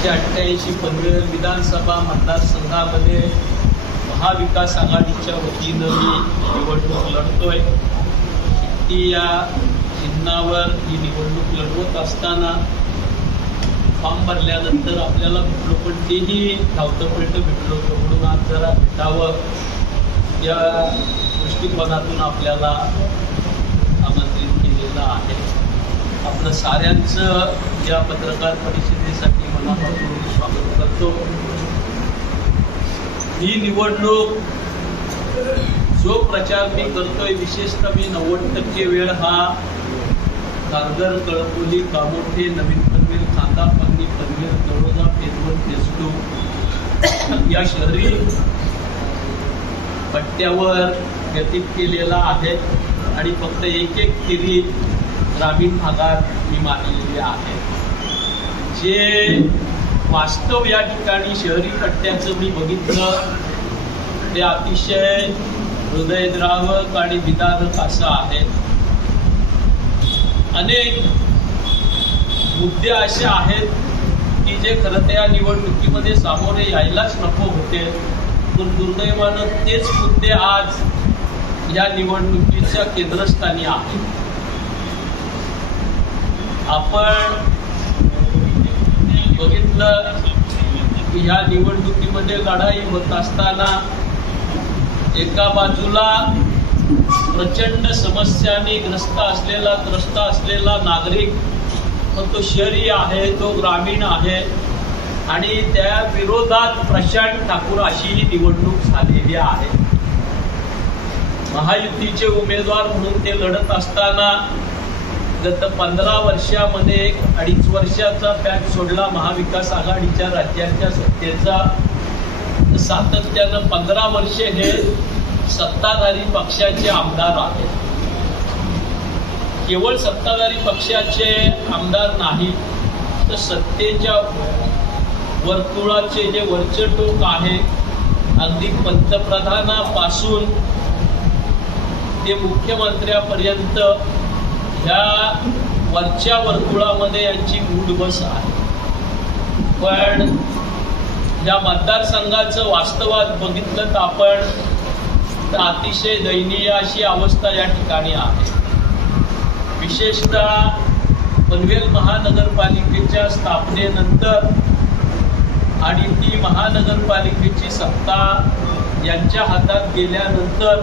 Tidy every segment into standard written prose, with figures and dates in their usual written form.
188 पनवेल विधानसभा मतदारसंघामध्ये महाविकास आघाडीच्या वतीनं मी निवडणूक लढतोय। ती या चिन्हावर ही निवडणूक लढवत असताना फॉर्म भरल्यानंतर आपल्याला भेटलो, पण तेही धावतं भेटलो होतं, म्हणून आज जरा भेटावं या दृष्टिकोनातून आपल्याला आमंत्रित केलेलं आहे। आपलं साऱ्यांचं या पत्रकार परिषदेसाठी मनापासून स्वागत करतो। ही निवडणूक जो प्रचार मी करतोय, विशेषतः मी 90% वेळ हा कारगर, कळंबोली, कामोठे, नवीन पनवेल, खांदा, पांगी, पनवेल, तळोजा, पेदवड, देसडू या शहरी पट्ट्यावर व्यतीत केलेला आहे आणि फक्त एक फेरी ग्रामीण भागात मी मारलेली आहे। जे वास्तव या ठिकाणी शहरी पट्ट्याचं मी बघितलं ते अतिशय हृदयद्रावक आणि विदारक असं आहे। अनेक मुद्दे असे आहेत की जे खरं त्या निवडणुकीमध्ये सामोरे यायलाच नको होते, पण दुर्दैवानं तेच मुद्दे आज या निवडणुकीच्या केंद्रस्थानी आहेत। आपण बघितलं की या निवडणुकीमध्ये लढाई होत असताना एका बाजूला प्रचंड समस्यांनी त्रस्त असलेला नागरिक, पण तो शहरी आहे, तो ग्रामीण आहे, आणि त्या विरोधात प्रशांत ठाकूर अशी ही निवडणूक झालेली आहे। महायुतीचे उमेदवार म्हणून ते लढत असताना गत 15 वर्षामध्ये 2.5 वर्षाचा पॅच सोडला महाविकास आघाडीच्या राज्याच्या सत्तेचा, सातत्यानं 15 वर्षे हे सत्ताधारी पक्षाचे आमदार आहेत। केवळ सत्ताधारी पक्षाचे आमदार नाही, तर सत्तेच्या वर्तुळाचे जे वरचं टोक आहे, अगदी पंतप्रधानापासून ते मुख्यमंत्र्यापर्यंत ह्या वरच्या वर्तुळामध्ये यांची मूठबस आहे। पण या मतदारसंघाचं वास्तवात बघितलं तर आपण तर अतिशय दयनीय अशी अवस्था या ठिकाणी आहे। विशेषतः पनवेल महानगरपालिकेच्या स्थापनेनंतर आणि ती महानगरपालिकेची सत्ता यांच्या हातात गेल्यानंतर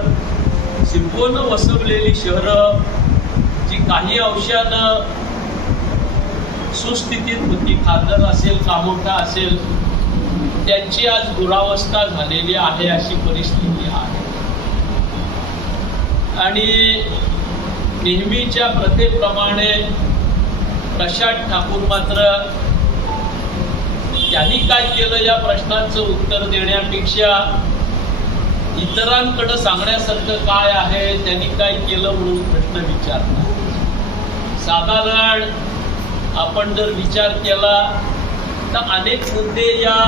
सिंपोनं वसवलेली शहरं जी काही अंशानं सुस्थितीत होती, खारघर असेल, कामोठा असेल, त्यांची आज दुरावस्था झालेली आहे अशी परिस्थिती आहे। आणि नेहमीच्या प्रथेप्रमाणे प्रशांत ठाकूर मात्र त्यांनी काय केलं या प्रश्नाचं उत्तर देण्यापेक्षा इतरांकडे सांगण्यासारखं काय आहे, त्यांनी काय केलं म्हणून प्रश्न विचारला। साधारण आपण जर विचार केला तर अनेक मुद्दे या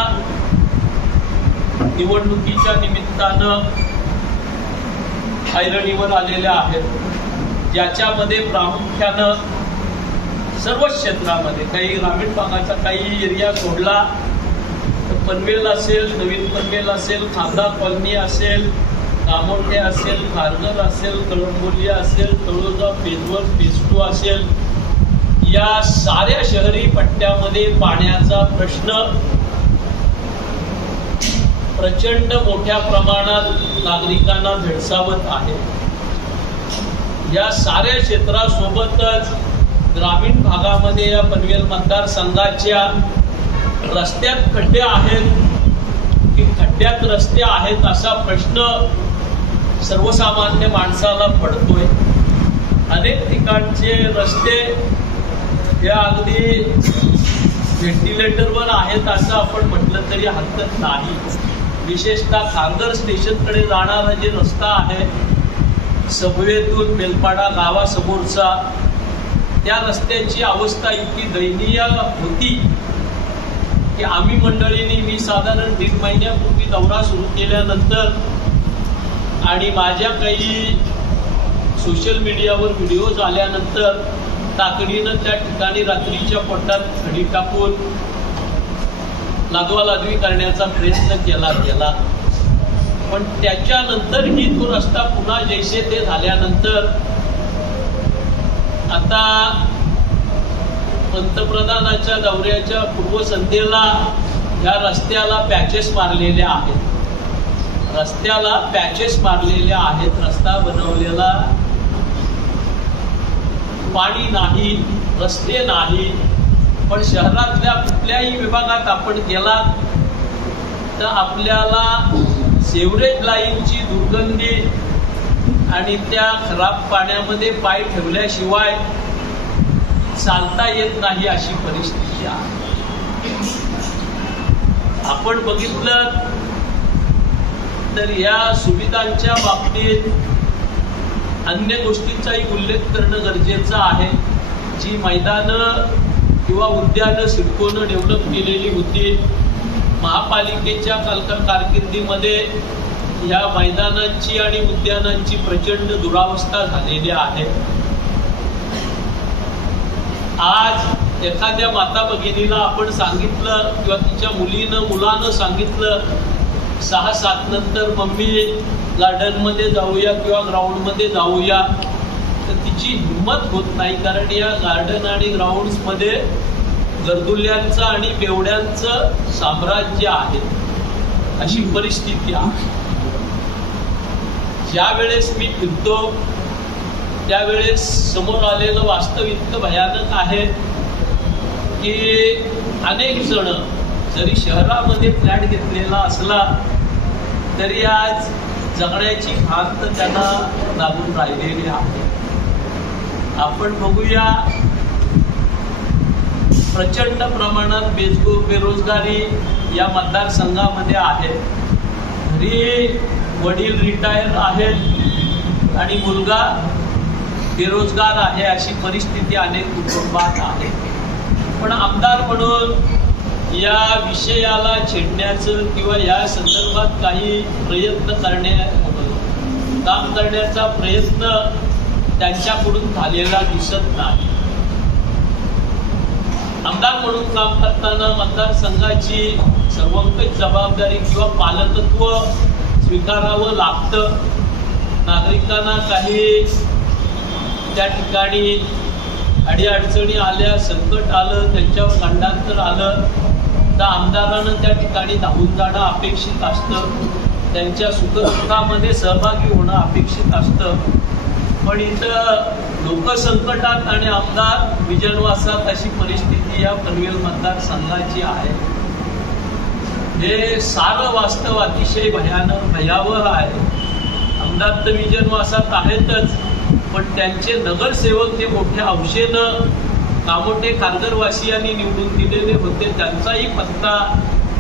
निवडणुकीच्या निमित्तानं ऐरणीवर आलेले आहेत, ज्याच्यामध्ये प्रामुख्यानं सर्वच क्षेत्रामध्ये, काही ग्रामीण भागाचा काही एरिया सोडला तर पनवेल असेल, नवीन पनवेल असेल, खांदा कॉलनी असेल, कामोठे असेल, खारघर असेल, कळंबोली असेल, तळोजा, पेदवड, देसडू असेल, या साऱ्या शहरी पट्ट्यामध्ये पाण्याचा प्रश्न प्रचंड मोठ्या प्रमाणात नागरिकांना भेडसावत आहे। या साऱ्या क्षेत्रासोबतच ग्रामीण भागामध्ये या पनवेल मतदारसंघाच्या रस्त्यात खड्डे आहेत की खड्ड्यात रस्ते आहेत असा प्रश्न सर्वसामान्य माणसाला पडतोय। अनेक ठिकाणचे रस्ते हे अगदी व्हेंटिलेटरवर आहेत असं आपण म्हटलं तरी हरकत नाही। विशेषतः खारघर स्टेशनकडे जाणारा जे रस्ता आहे, सबवेतून बेलपाडा गावासमोरचा, त्या रस्त्याची अवस्था इतकी दयनीय होती की आम्ही मंडळींनी, मी साधारण 1.5 महिन्यापूर्वी दौरा सुरू केल्यानंतर आणि माझ्या काही सोशल मीडियावर व्हिडिओज आल्यानंतर तातडीनं त्या ठिकाणी रात्रीच्या पोटात खडी टाकून लादवालादवी करण्याचा प्रयत्न केला गेला, पण त्याच्यानंतरही तो रस्ता पुन्हा जैसे ते झाल्यानंतर आता पंतप्रधानाच्या दौऱ्याच्या पूर्वसंध्येला या रस्त्याला पॅचेस मारलेले आहेत, रस्त्याला पॅचेस मारलेले आहेत. रस्ता बनवलेला, पाणी नाही, रस्ते नाही. पण शहरातल्या कुठल्याही विभागात आपण गेलात तर आपल्याला सेवरेज लाईनची दुर्गंधी आणि त्या खराब पाण्यामध्ये पाय ठेवल्याशिवाय चालता येत नाही अशी परिस्थिती आहे. आपण बघितलं तर या सुविधांच्या बाबतीत अन्य गोष्टींचाही उल्लेख करणं गरजेचं आहे. जी मैदानं किंवा उद्यानं सिडकोनं डेव्हलप केलेली होती, महापालिकेच्या कारकिर्दीमध्ये या मैदानांची आणि उद्यानांची प्रचंड दुरावस्था झालेली आहे. आज एखाद्या माता भगिनीला आपण सांगितलं किंवा तिच्या मुलानं सांगितलं 6-7 नंतर मम्मी गार्डनमध्ये जाऊया किंवा ग्राउंडमध्ये जाऊया, तर तिची हिंमत होत नाही. कारण या गार्डन आणि ग्राउंड्समध्ये गर्दुल्यांचं आणि बेवड्यांचं साम्राज्य आहे, अशी परिस्थिती आहे. ज्या वेळेस मी फिरतो त्यावेळेस समोर आलेलं वास्तव इतकं भयानक आहे की अनेक जण जरी शहरामध्ये फ्लॅट घेतलेला असला तरी आज जगण्याची भात त्यांना लागून राहिलेली आहे. आपण बघूया प्रचंड प्रमाणात बेरोजगारी या मतदारसंघामध्ये आहे. घरी वडील रिटायर आहेत आणि मुलगा बेरोजगार आहे, अशी परिस्थिती अनेक कुटुंबात आहे. पण आमदार म्हणून या विषयाला छेडण्याचं किंवा या संदर्भात काही प्रयत्न काम करण्याचा प्रयत्न त्यांच्याकडून झालेला दिसत नाही. आमदार म्हणून काम करताना मतदारसंघाची सर्वंकष जबाबदारी किंवा पालकत्व स्वीकारावं लागतं. नागरिकांना काही त्या ठिकाणी अडीअडचणी आल्या, संकट आलं, त्यांच्यावर गंडांतर आलं तर आमदारानं त्या ठिकाणी धावून जाणं अपेक्षित असतं, त्यांच्या सुखदुःखामध्ये सहभागी होणं अपेक्षित असतं. पण इथं लोक संकटात आणि आमदार विजनवासात अशी परिस्थिती या पनवेल मतदारसंघाची आहे. हे सारं वास्तव अतिशय भयावह आहे. आमदार तर विजनवासात आहेतच, पण त्यांचे नगरसेवक जे मोठ्या हौशेनं कामोठे खारघरवासियांनी निवडून दिलेले होते, त्यांचाही पत्ता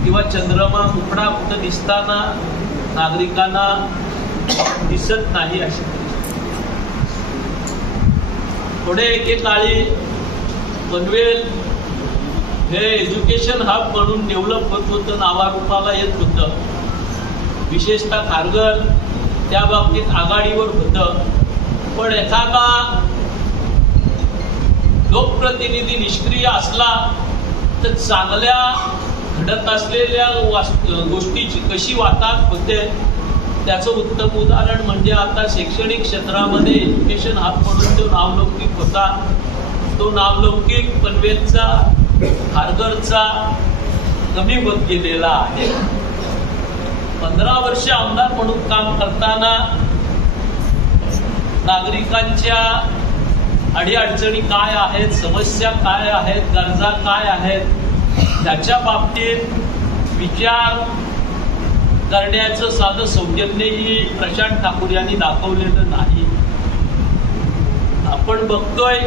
किंवा चंद्रमा मुकडा कुठं दिसताना नागरिकांना दिसत नाही अशी परिस्थिती. पुढे एकेकाळी पनवेल हे एज्युकेशन हब म्हणून डेव्हलप होत होतं, नावारूपाला येत होतं. विशेषतः खारघर त्या बाबतीत आघाडीवर होतं. पण एखादा लोकप्रतिनिधी निष्क्रिय असला तर चांगल्या घडत असलेल्या गोष्टीची कशी वाताहत होते त्याचं उत्तम उदाहरण म्हणजे आता शैक्षणिक क्षेत्रामध्ये एज्युकेशन हब म्हणून जो नावलौकिक होता, तो नावलौकिक पनवेलचा, खारघरचा कमी होत गेलेला आहे. 15 वर्ष आमदार म्हणून काम करताना नागरिकांच्या अडीअडचणी काय आहेत, समस्या काय आहेत, गरजा काय आहेत, त्याच्या बाबतीत विचार करण्याचं साधं सौजन्यही प्रशांत ठाकूर यांनी दाखवलेलं नाही. आपण बघतोय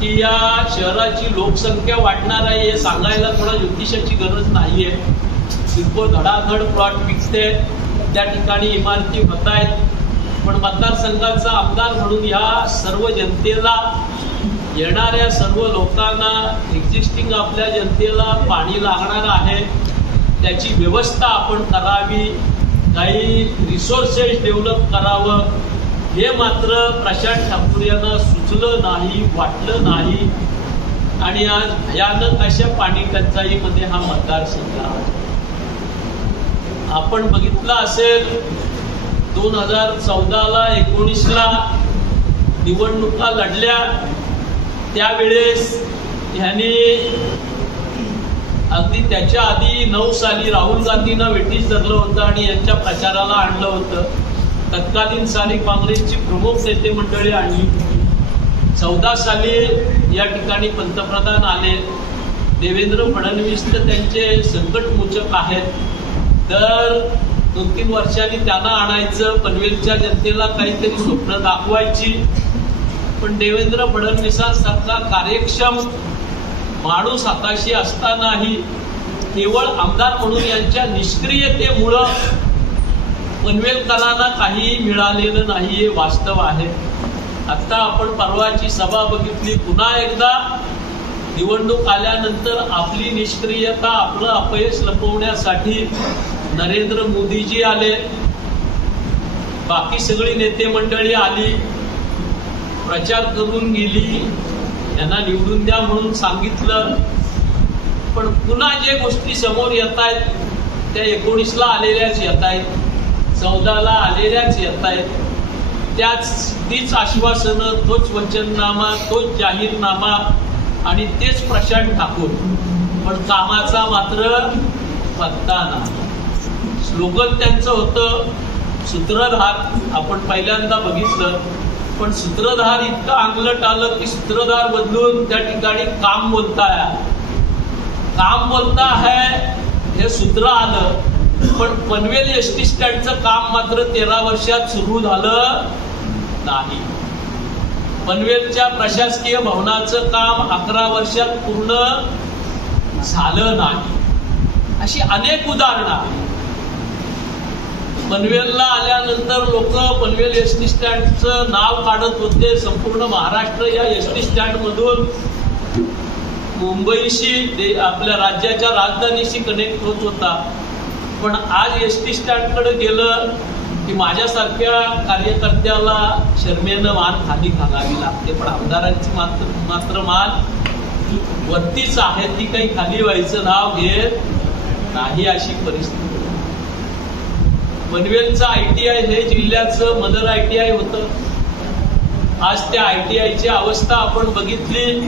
की या शहराची लोकसंख्या वाढणार आहे हे सांगायला थोडा ज्योतिषाची गरज नाहीये. सिडको धडाधड प्लॉट विकते, त्या ठिकाणी इमारती होत आहेत. पण मतदारसंघाचा आमदार म्हणून या सर्व जनतेला, येणाऱ्या सर्व लोकांना, एक्झिस्टिंग आपल्या जनतेला पाणी लागणार आहे, त्याची व्यवस्था आपण करावी, काही रिसोर्सेस डेव्हलप करावं, हे मात्र प्रशांत ठाकूर यांना सुचलं नाही, वाटलं नाही. आणि आज भयानक अशा पाणी टंचाईमध्ये हा मतदारसंघ आहे. आपण बघितलं असेल 2014ला 19ला निवडणुका लढल्या त्यावेळेस ह्यांनी अगदी त्याच्या आधी 9 साली राहुल गांधींना वेठीस धरलं होतं आणि यांच्या प्रचाराला आणलं होतं. तत्कालीन साली काँग्रेसची प्रमुख नेते मंडळी आणली होती. 14 साली या ठिकाणी पंतप्रधान आले. देवेंद्र फडणवीस तर त्यांचे संकटमोचक आहेत. तर 2-3 वर्षांनी त्यांना आणायचं, पनवेलच्या जनतेला काहीतरी स्वप्न दाखवायची. पण देवेंद्र फडणवीसांसारखा कार्यक्षम माणूस हाताशी असतानाही केवळ आमदार म्हणून यांच्या निष्क्रियतेमुळं पनवेलकरांना काही मिळालेलं नाही हे वास्तव आहे. आता आपण परवाची सभा बघितली. पुन्हा एकदा निवडणूक आल्यानंतर आपली निष्क्रियता, आपलं अपयश लपवण्यासाठी नरेंद्र मोदीजी आले, बाकी सगळी नेते मंडळी आली, प्रचार करून गेली, यांना निवडून द्या म्हणून सांगितलं. पण पुन्हा जे गोष्टी समोर येत आहेत त्या 19ला आलेल्याच येत आहेत, 14ला आलेल्याच येत आहेत. तीच आश्वासनं, तोच वचननामा, तोच जाहीरनामा आणि तेच प्रशांत ठाकूर. पण कामाचा मात्र पत्ता नाही. स्लोगन त्यांचं होतं सूत्रधार. आपण पहिल्यांदा बघितलं. पण सूत्रधार इतकं अंगलट आलं की सूत्रधार बदलून त्या ठिकाणी काम बोलता है हे सूत्र आलं. पण पनवेल एसटी स्टँडचं काम मात्र 13 वर्षात सुरू झालं नाही. पनवेलच्या प्रशासकीय भवनाचं काम 11 वर्षात पूर्ण झालं नाही. अशी अनेक उदाहरणं आहेत. पनवेलला आल्यानंतर लोक पनवेल एसटी स्टँडचं नाव काढत होते. संपूर्ण महाराष्ट्र या एसटी स्टँड मधून मुंबईशी, आपल्या राज्याच्या राजधानीशी कनेक्ट होत होता. पण आज एसटी स्टँडकडे गेलं की माझ्यासारख्या कार्यकर्त्याला शर्मेनं मान खाली घालावी लागते. पण आमदारांची मात्र मान वरतीच आहे, ती काही खाली व्हायचं नाव घेत नाही अशी परिस्थिती. पनवेलचं ITI हे जिल्ह्याचं मदर ITI होतं. आज त्या ITIची अवस्था आपण बघितली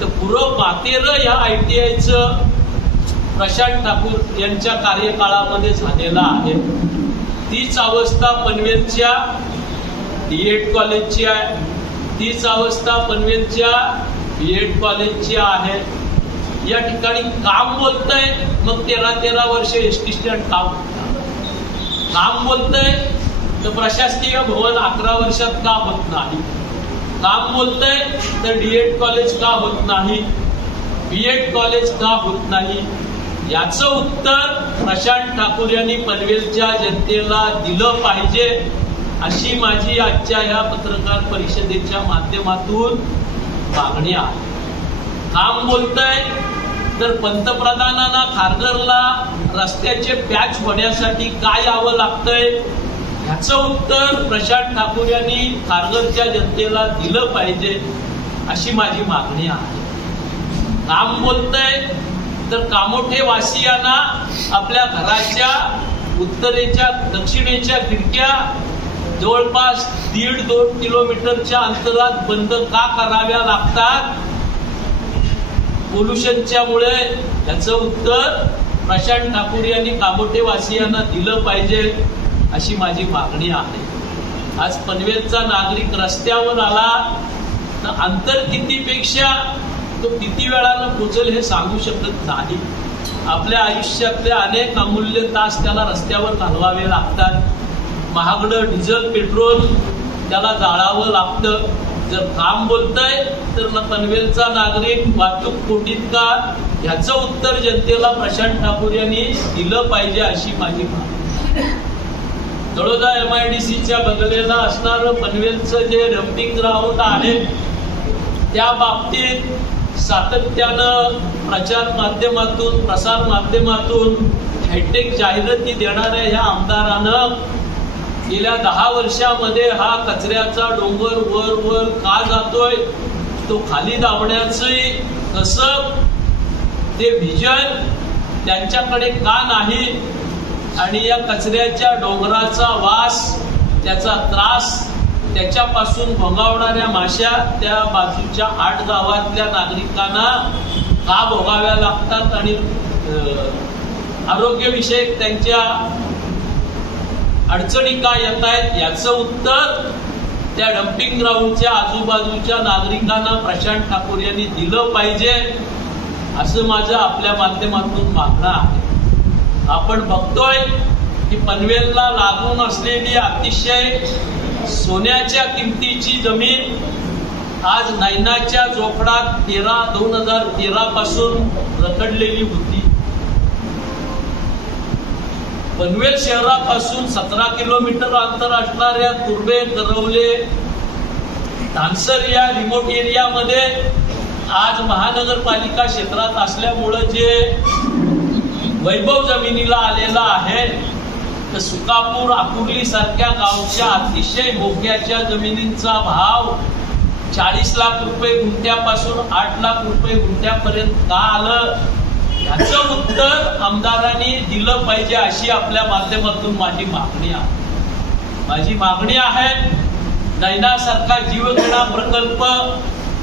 तर पूर्व मातेरं या ITIचं प्रशांत ठाकूर यांच्या कार्यकाळामध्ये झालेला आहे. तीच अवस्था पनवेलच्या DED कॉलेजची आहे. तीच अवस्था पनवेलच्या BED कॉलेजची आहे. या ठिकाणी काम बोलतंय, मग 13 वर्ष एसटी स्टँड काम बोलतंय तर प्रशासकीय भवन 11 वर्षात का होत नाही? काम बोलतंय तर DED कॉलेज का होत नाही? BED कॉलेज का होत नाही? याचं उत्तर प्रशांत ठाकूर यांनी पनवेलच्या जनतेला दिलं पाहिजे अशी माझी आजच्या ह्या पत्रकार परिषदेच्या माध्यमातून मागणी आहे. काम बोलतंय तर पंतप्रधानांना खारघरला रस्त्याचे पॅच होण्यासाठी काय यावं लागतंय ह्याचं उत्तर प्रशांत ठाकूर यांनी खारघरच्या जनतेला दिलं पाहिजे अशी माझी मागणी आहे. काम बोलतंय तर कामोठे वासियांना आपल्या घराच्या उत्तरेच्या दक्षिणेच्या खिडक्या जवळपास 1.5-2 किलोमीटरच्या अंतरात बंद का कराव्या लागतात? पोल्युशनच्या मुळे. याचं उत्तर प्रशांत ठाकूर यांनी कामोठे वासियांना दिलं पाहिजे अशी माझी मागणी आहे. आज पनवेलचा नागरिक रस्त्यावर आला तर अंतर कितीपेक्षा तो किती वेळानं पोचेल हे सांगू शकत नाही. आपल्या आयुष्यातले अनेक अमूल्य तास त्याला रस्त्यावर घालवावे लागतात. महागडं डिझेल पेट्रोल त्याला जाळावं लागतं. जर काम बोलतंय तर पनवेलचा नागरिक वाहतूक कोंडीत का ह्याचं उत्तर जनतेला प्रशांत ठाकूर यांनी दिलं पाहिजे अशी माझी मागणी. तळोदा MIDCच्या बगलेला असणारं पनवेलचं जे डम्पिंग ग्राउंड आहे त्या बाबतीत सातत्यानं प्रसार माध्यमातून हायटेक जाहिराती देणाऱ्या ह्या आमदारानं गेल्या 10 वर्षामध्ये हा कचऱ्याचा डोंगर वर का जातोय तो खाली दाबण्याचं कसं ते व्हिजन त्यांच्याकडे का नाही, आणि या कचऱ्याच्या डोंगराचा वास, त्याचा त्रास, त्याच्यापासून भोगावणाऱ्या माश्या त्या बाजूच्या 8 गावातल्या नागरिकांना का भोगाव्या लागतात, आणि आरोग्यविषयक त्यांच्या अडचणी का येत आहेत, याचं उत्तर त्या डम्पिंग ग्राउंडच्या आजूबाजूच्या नागरिकांना प्रशांत ठाकूर यांनी दिलं पाहिजे, असं माझं आपल्या माध्यमातून मागणं आहे. आपण बघतोय की पनवेलला लागून असलेली अतिशय सोन्याच्या किमतीची जमीन आज नैनाच्या जोखडात 2013 पासून रखडलेली होती. पनवेल शहरापासून 17 किलोमीटर अंतर असणाऱ्या तुर्बे, करवले, तानसर या रिमोट एरियामध्ये आज महानगरपालिका क्षेत्रात असल्यामुळं जे वैभव जमिनीला आलेला आहे, तर सुकापूर, आकुर्ली सारख्या गावच्या अतिशय मोक्याच्या जमिनींचा भाव 40 लाख रुपये गुंठ्यापासून 8 लाख रुपये गुंठ्यापर्यंत का आलं, याचं उत्तर आमदारांनी दिलं पाहिजे, अशी आपल्या माध्यमातून माझी मागणी आहे. माझी मागणी आहे, नैनासारखा जीवघेणा प्रकल्प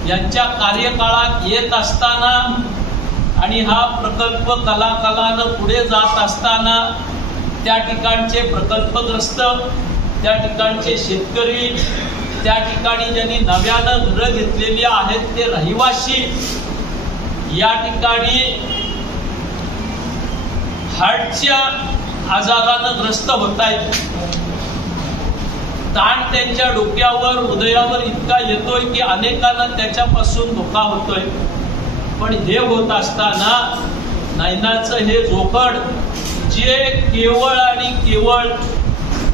यांच्या कार्यकाळात येत असताना आणि हा प्रकल्प कलाकालानं पुढे जात असताना त्या ठिकाणचे प्रकल्पग्रस्त, त्या ठिकाणचे शेतकरी, त्या ठिकाणी ज्यांनी नव्यानं घरं घेतलेली आहेत ते रहिवासी या ठिकाणी हार्टच्या आजारानं ग्रस्त होत आहेत. ताण त्यांच्या डोक्यावर, हृदयावर इतका येतोय की अनेकांना त्याच्यापासून धोका होतोय. पण हे होत असताना नैनाचं हे जोखड जे केवळ आणि केवळ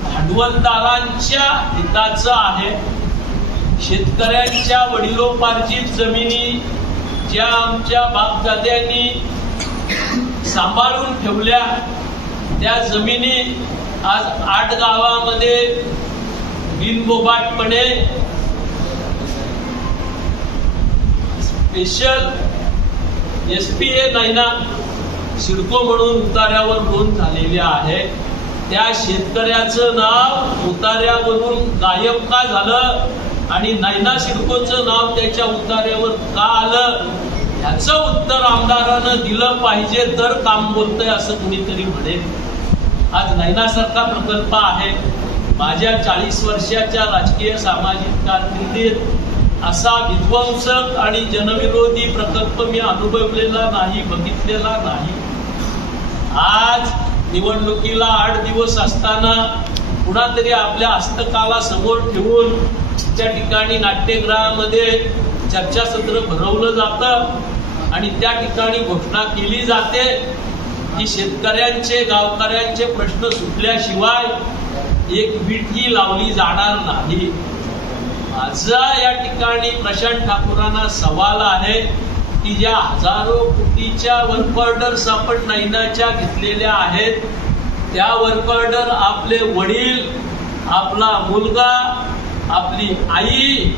भांडवलदारांच्या हिताचं आहे, शेतकऱ्यांच्या वडिलोपार्जित जमिनी ज्या आमच्या बापदाद्यांनी सांभाळून ठेवल्या, त्या जमिनी आज 8 गावामध्ये बिनबोबाटपणे स्पेशल SPA नैना सिडको म्हणून उतार्यावर नोंद झालेली आहे. त्या शेतकऱ्याचं नाव उतार्यावरून गायब का झालं आणि नैना सिडकोचं नाव त्याच्या उतार्यावर का आलं, याचं उत्तर आमदारानं दिलं पाहिजे, तर काम बोलतंय असं कुणीतरी म्हणेल. आज नैनासारखा प्रकल्प आहे. माझ्या 40 वर्षाच्या राजकीय सामाजिक कारकिर्दीत असा विध्वंसक आणि जनविरोधी प्रकल्प मी अनुभवलेला नाही, बघितलेला नाही. आज निवडणुकीला 8 दिवस असताना कुणातरी आपल्या हस्तकाला समोर ठेवून त्या ठिकाणी नाट्यगृहामध्ये चर्चासत्र भरवलं जातं आणि त्या ठिकाणी घोषणा केली जाते की शेतकऱ्यांचे, गावकऱ्यांचे प्रश्न सुटल्याशिवाय एक वीटही लावली जाणार नाही. माझा या ठिकाणी प्रशांत ठाकूरांना सवाल आहे की ज्या हजारो कोटीच्या वर्क ऑर्डर्स आपण नैनाच्या घेतलेल्या आहेत, त्या वर्क ऑर्डर आपले वडील, आपला मुलगा, आपली आई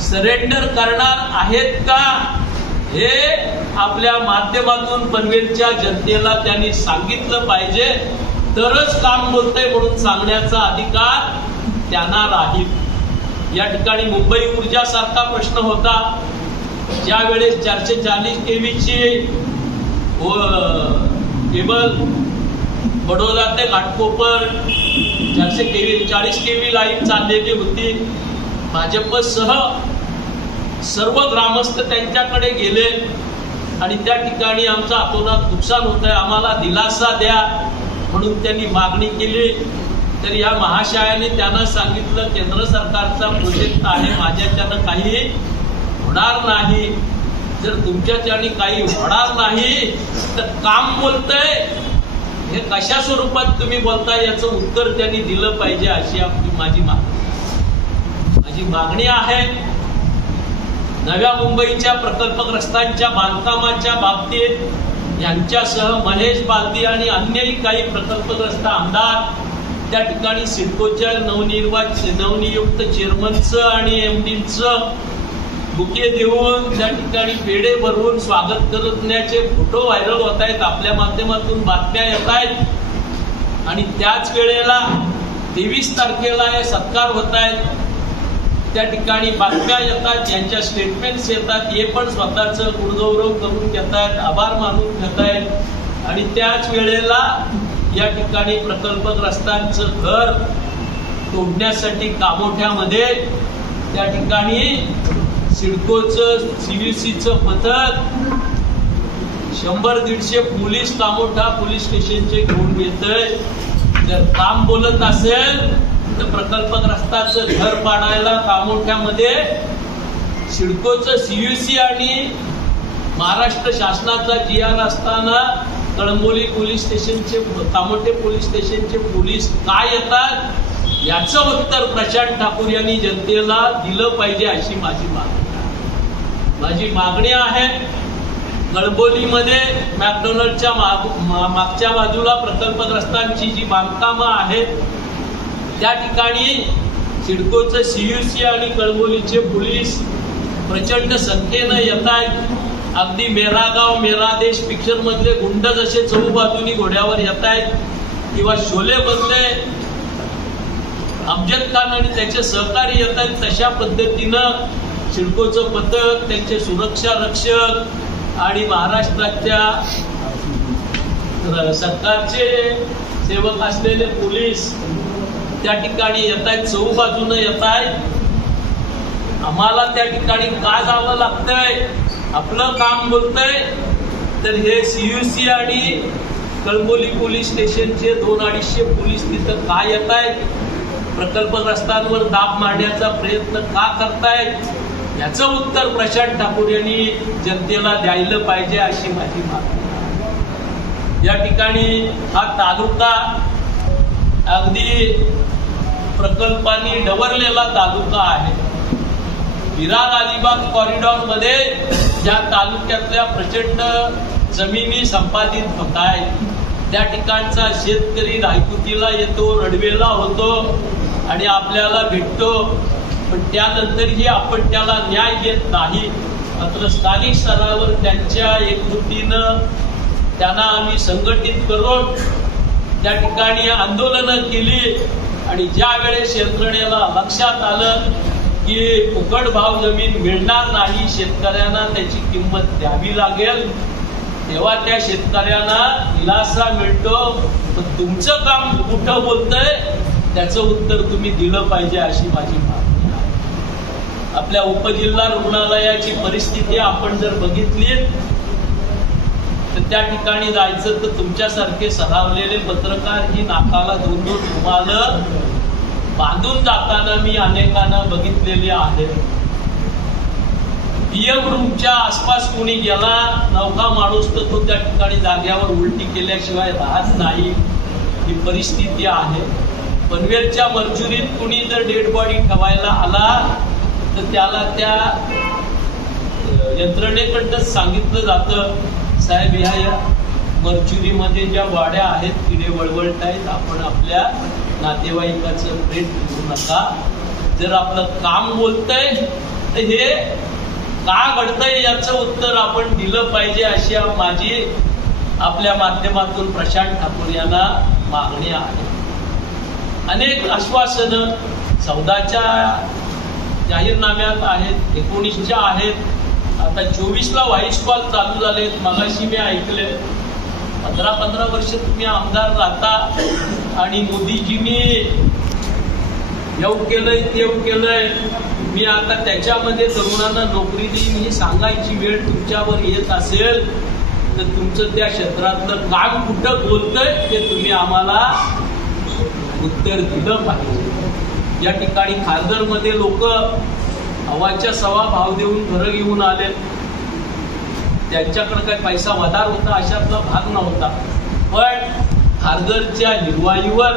सरेंडर करणार आहेत का, हे आपल्या माध्यमातून पनवेलच्या जनतेला त्यांनी सांगितलं पाहिजे, तरच काम बोलतंय म्हणून सांगण्याचा अधिकार त्यांना राहील. या ठिकाणी मुंबई ऊर्जा सारखा प्रश्न होता, ज्या वेळेस 440 केव्हीची केबल बडोदा ते घाटकोपर 440 केव्ही लाईन चाललेली होती. भाजपसह सर्व ग्रामस्थ त्यांच्याकडे गेले आणि त्या ठिकाणी आमचं अतोनात नुकसान होत आहे, आम्हाला दिलासा द्या म्हणून त्यांनी मागणी केली. तर या महाशयाने त्यांना सांगितलं, केंद्र सरकारचा प्रोजेक्ट आहे, माझ्याच्यानं काही होणार नाही. जर तुमच्याच्याने काही होणार नाही तर काम बोलतंय, हे कशा स्वरूपात तुम्ही बोलताय याचं उत्तर त्यांनी दिलं पाहिजे, अशी आपली माझी मागणी आहे. नव्या मुंबईच्या प्रकल्पग्रस्तांच्या बांधकामाच्या बाबतीत यांच्यासह महेश बालदी आणि अन्यही काही प्रकल्पग्रस्त आमदार त्या ठिकाणी सिडकोच्या नवनियुक्त चेअरमनचं आणि MDचं बुके देऊन त्या ठिकाणी पेढे भरवून स्वागत करण्याचे फोटो व्हायरल होत आहेत, आपल्या माध्यमातून बातम्या येत आहेत। आणि त्याच वेळेला 23 तारखेला हे सत्कार होत आहेत, त्या ठिकाणी बातम्या येतात, यांच्या स्टेटमेंट्स येतात, हे पण स्वतःचं गुणगौरव करून घेतात, आभार मानून घेतायत। आणि त्याच वेळेला या ठिकाणी प्रकल्पग्रस्तांचं घर तोडण्यासाठी कामोठ्यामध्ये त्या ठिकाणी सिडकोचं CVCचं पथक 100-150 पोलीस कामोठा पोलीस स्टेशनचे घेऊन येतंय। जर काम बोलत असेल तर प्रकल्पग्रस्ताचं घर पाडायला कामोठ्यामध्ये सिडकोचं CVC आणि महाराष्ट्र शासनाचा GR असताना कळंबोली पोलीस स्टेशनचे कामोठे पोलीस स्टेशनचे पोलीस का येतात, याचं उत्तर प्रशांत ठाकूर यांनी जनतेला दिलं पाहिजे अशी माझी मागणी आहे। कळंबोलीमध्ये मॅकडोनल्डच्या मागच्या बाजूला प्रकल्पग्रस्तांची जी बांधकामं आहेत त्या ठिकाणी सिडकोचं CVC आणि कळंबोलीचे पोलीस प्रचंड संख्येनं येत आहेत। अगदी मेरा गाव मेरा देश पिक्चर मधले गुंड जसे चहूबाजूनी घोड्यावर येत आहेत किंवा शोले मधले अमजद खान आणि त्याचे सहकारी येत आहेत, तशा पद्धतीनं सिडकोचं पथक, त्यांचे सुरक्षा रक्षक आणि महाराष्ट्राच्या सरकारचे सेवक असलेले पोलीस त्या ठिकाणी येत आहेत, चहूबाजूनं येत आहेत। आम्हाला त्या ठिकाणी का जावं लागतंय, आपलं काम बोलतंय तर हे CVC आणि कळंबोली पोलीस स्टेशनचे 200-250 पोलीस तिथं का येत आहेत, प्रकल्पग्रस्तांवर दाब मारण्याचा प्रयत्न का करतायत, याचं उत्तर प्रशांत ठाकूर यांनी जनतेला द्यायला पाहिजे अशी माझी मागणी। या ठिकाणी हा तालुका अगदी प्रकल्पांनी डवरलेला तालुका आहे। विरार अलिबाग कॉरिडॉर मध्ये ज्या तालुक्यातल्या प्रचंड जमिनी संपादित होत आहेत, त्या ठिकाणचा शेतकरी रायकुतीला येतो, रडवेला होतो आणि आपल्याला भेटतो, पण त्यानंतरही आपण त्याला न्याय देत नाही। मात्र स्थानिक स्तरावर त्यांच्या एकजुटीनं त्यांना आम्ही संघटित करून त्या ठिकाणी आंदोलनं केली आणि ज्या वेळेस यंत्रणेला लक्षात आलं की फुकट भाव जमीन मिळणार नाही, शेतकऱ्यांना त्याची किंमत द्यावी लागेल, तेव्हा त्या शेतकऱ्यांना दिलासा मिळतो। पण तुमचं काम कुठं बोलतंय त्याचं उत्तर तुम्ही दिलं पाहिजे अशी माझी मागणी आहे। आपल्या उपजिल्हा रुग्णालयाची परिस्थिती आपण जर बघितली तर त्या ठिकाणी जायचं तर तुमच्यासारखे सरावलेले पत्रकार ही नाकाला 2-2 रुमालं बांधून जाताना मी अनेकांना बघितलेले आहेत। PM रूमच्या आसपास कोणी गेला नवखा माणूस तर तो त्या ठिकाणी जाग्यावर उलटी केल्याशिवाय राहत नाही, ही परिस्थिती आहे। पनवेलच्या मर्चुरीत कुणी जर डेड बॉडी ठेवायला आला तर त्याला त्या यंत्रणेकडनं सांगितलं जातं, साहेब ह्या मर्चुरीमध्ये ज्या वाड्या आहेत किडे वळवळत आहेत, आपण आपल्या नातेवाईकाचं प्रेत घेऊ नका। जर आपलं काम बोलतंय तर हे का घडतंय याचं उत्तर आपण दिलं पाहिजे अशी माझी आपल्या माध्यमातून प्रशांत ठाकूर यांना मागणी आहे। अनेक आश्वासनं 14च्या जाहीरनाम्यात आहेत, 19च्या आहेत, आता 24ला व्हॉइस कॉल चालू झालेत। मगाशी मी ऐकले 15-15 वर्ष तुम्ही आमदार राहता आणि मोदीजींनी येऊ केलंय तेव केलंय, मी आता त्याच्यामध्ये तरुणांना नोकरी देईन ही सांगायची वेळ तुमच्यावर येत असेल तर तुमचं त्या क्षेत्रातलं काम कुठं बोलतंय ते तुम्ही आम्हाला उत्तर दिलं पाहिजे। या ठिकाणी खारघरमध्ये लोक हवाच्या सवा भाव देऊन घरं घेऊन आले, त्यांच्याकडे काही पैसा वधार होता अशातला भाग नव्हता, पण खारघरच्या हिरवाईवर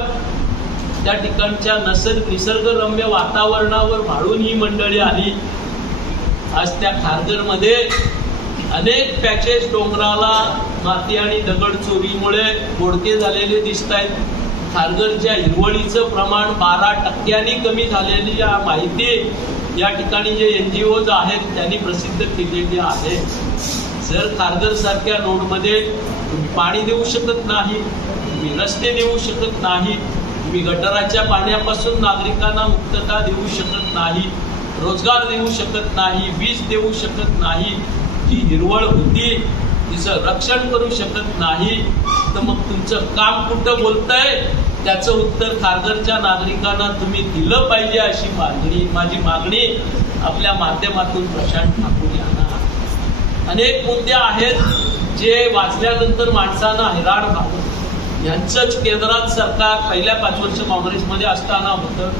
त्या ठिकाणच्या निसर्गरम्य वातावरणावर भाळून ही मंडळी आली। आज त्या खारघरमध्ये अनेक पॅचेस डोंगराला माती आणि दगड चोरीमुळे मोडके झालेले दिसत आहेत। खारघरच्या हिरवळीचं प्रमाण 12% कमी झालेली माहिती या ठिकाणी जे NGOज आहेत त्यांनी प्रसिद्ध केलेली आहे. जर खारघर सारख्या नोडमध्ये तुम्ही पाणी देऊ शकत नाही, तुम्ही रस्ते देऊ शकत नाही, तुम्ही गटाराच्या पाण्यापासून नागरिकांना मुक्तता देऊ शकत नाही, रोजगार देऊ शकत नाही, वीज देऊ शकत नाही, जी हिरवळ होती तिचं रक्षण करू शकत नाही, तर मग तुमचं काम कुठं बोलतंय त्याचं उत्तर खारघरच्या नागरिकांना तुम्ही दिलं पाहिजे अशी माझी मागणी आपल्या माध्यमातून प्रशांत ठाकूर यांना. अनेक मुद्दे आहेत जे वाचल्यानंतर माणसांना हैराण व्हावं. यांचंच केंद्रात सरकार पहिल्या 5 वर्ष काँग्रेसमध्ये असताना होतं,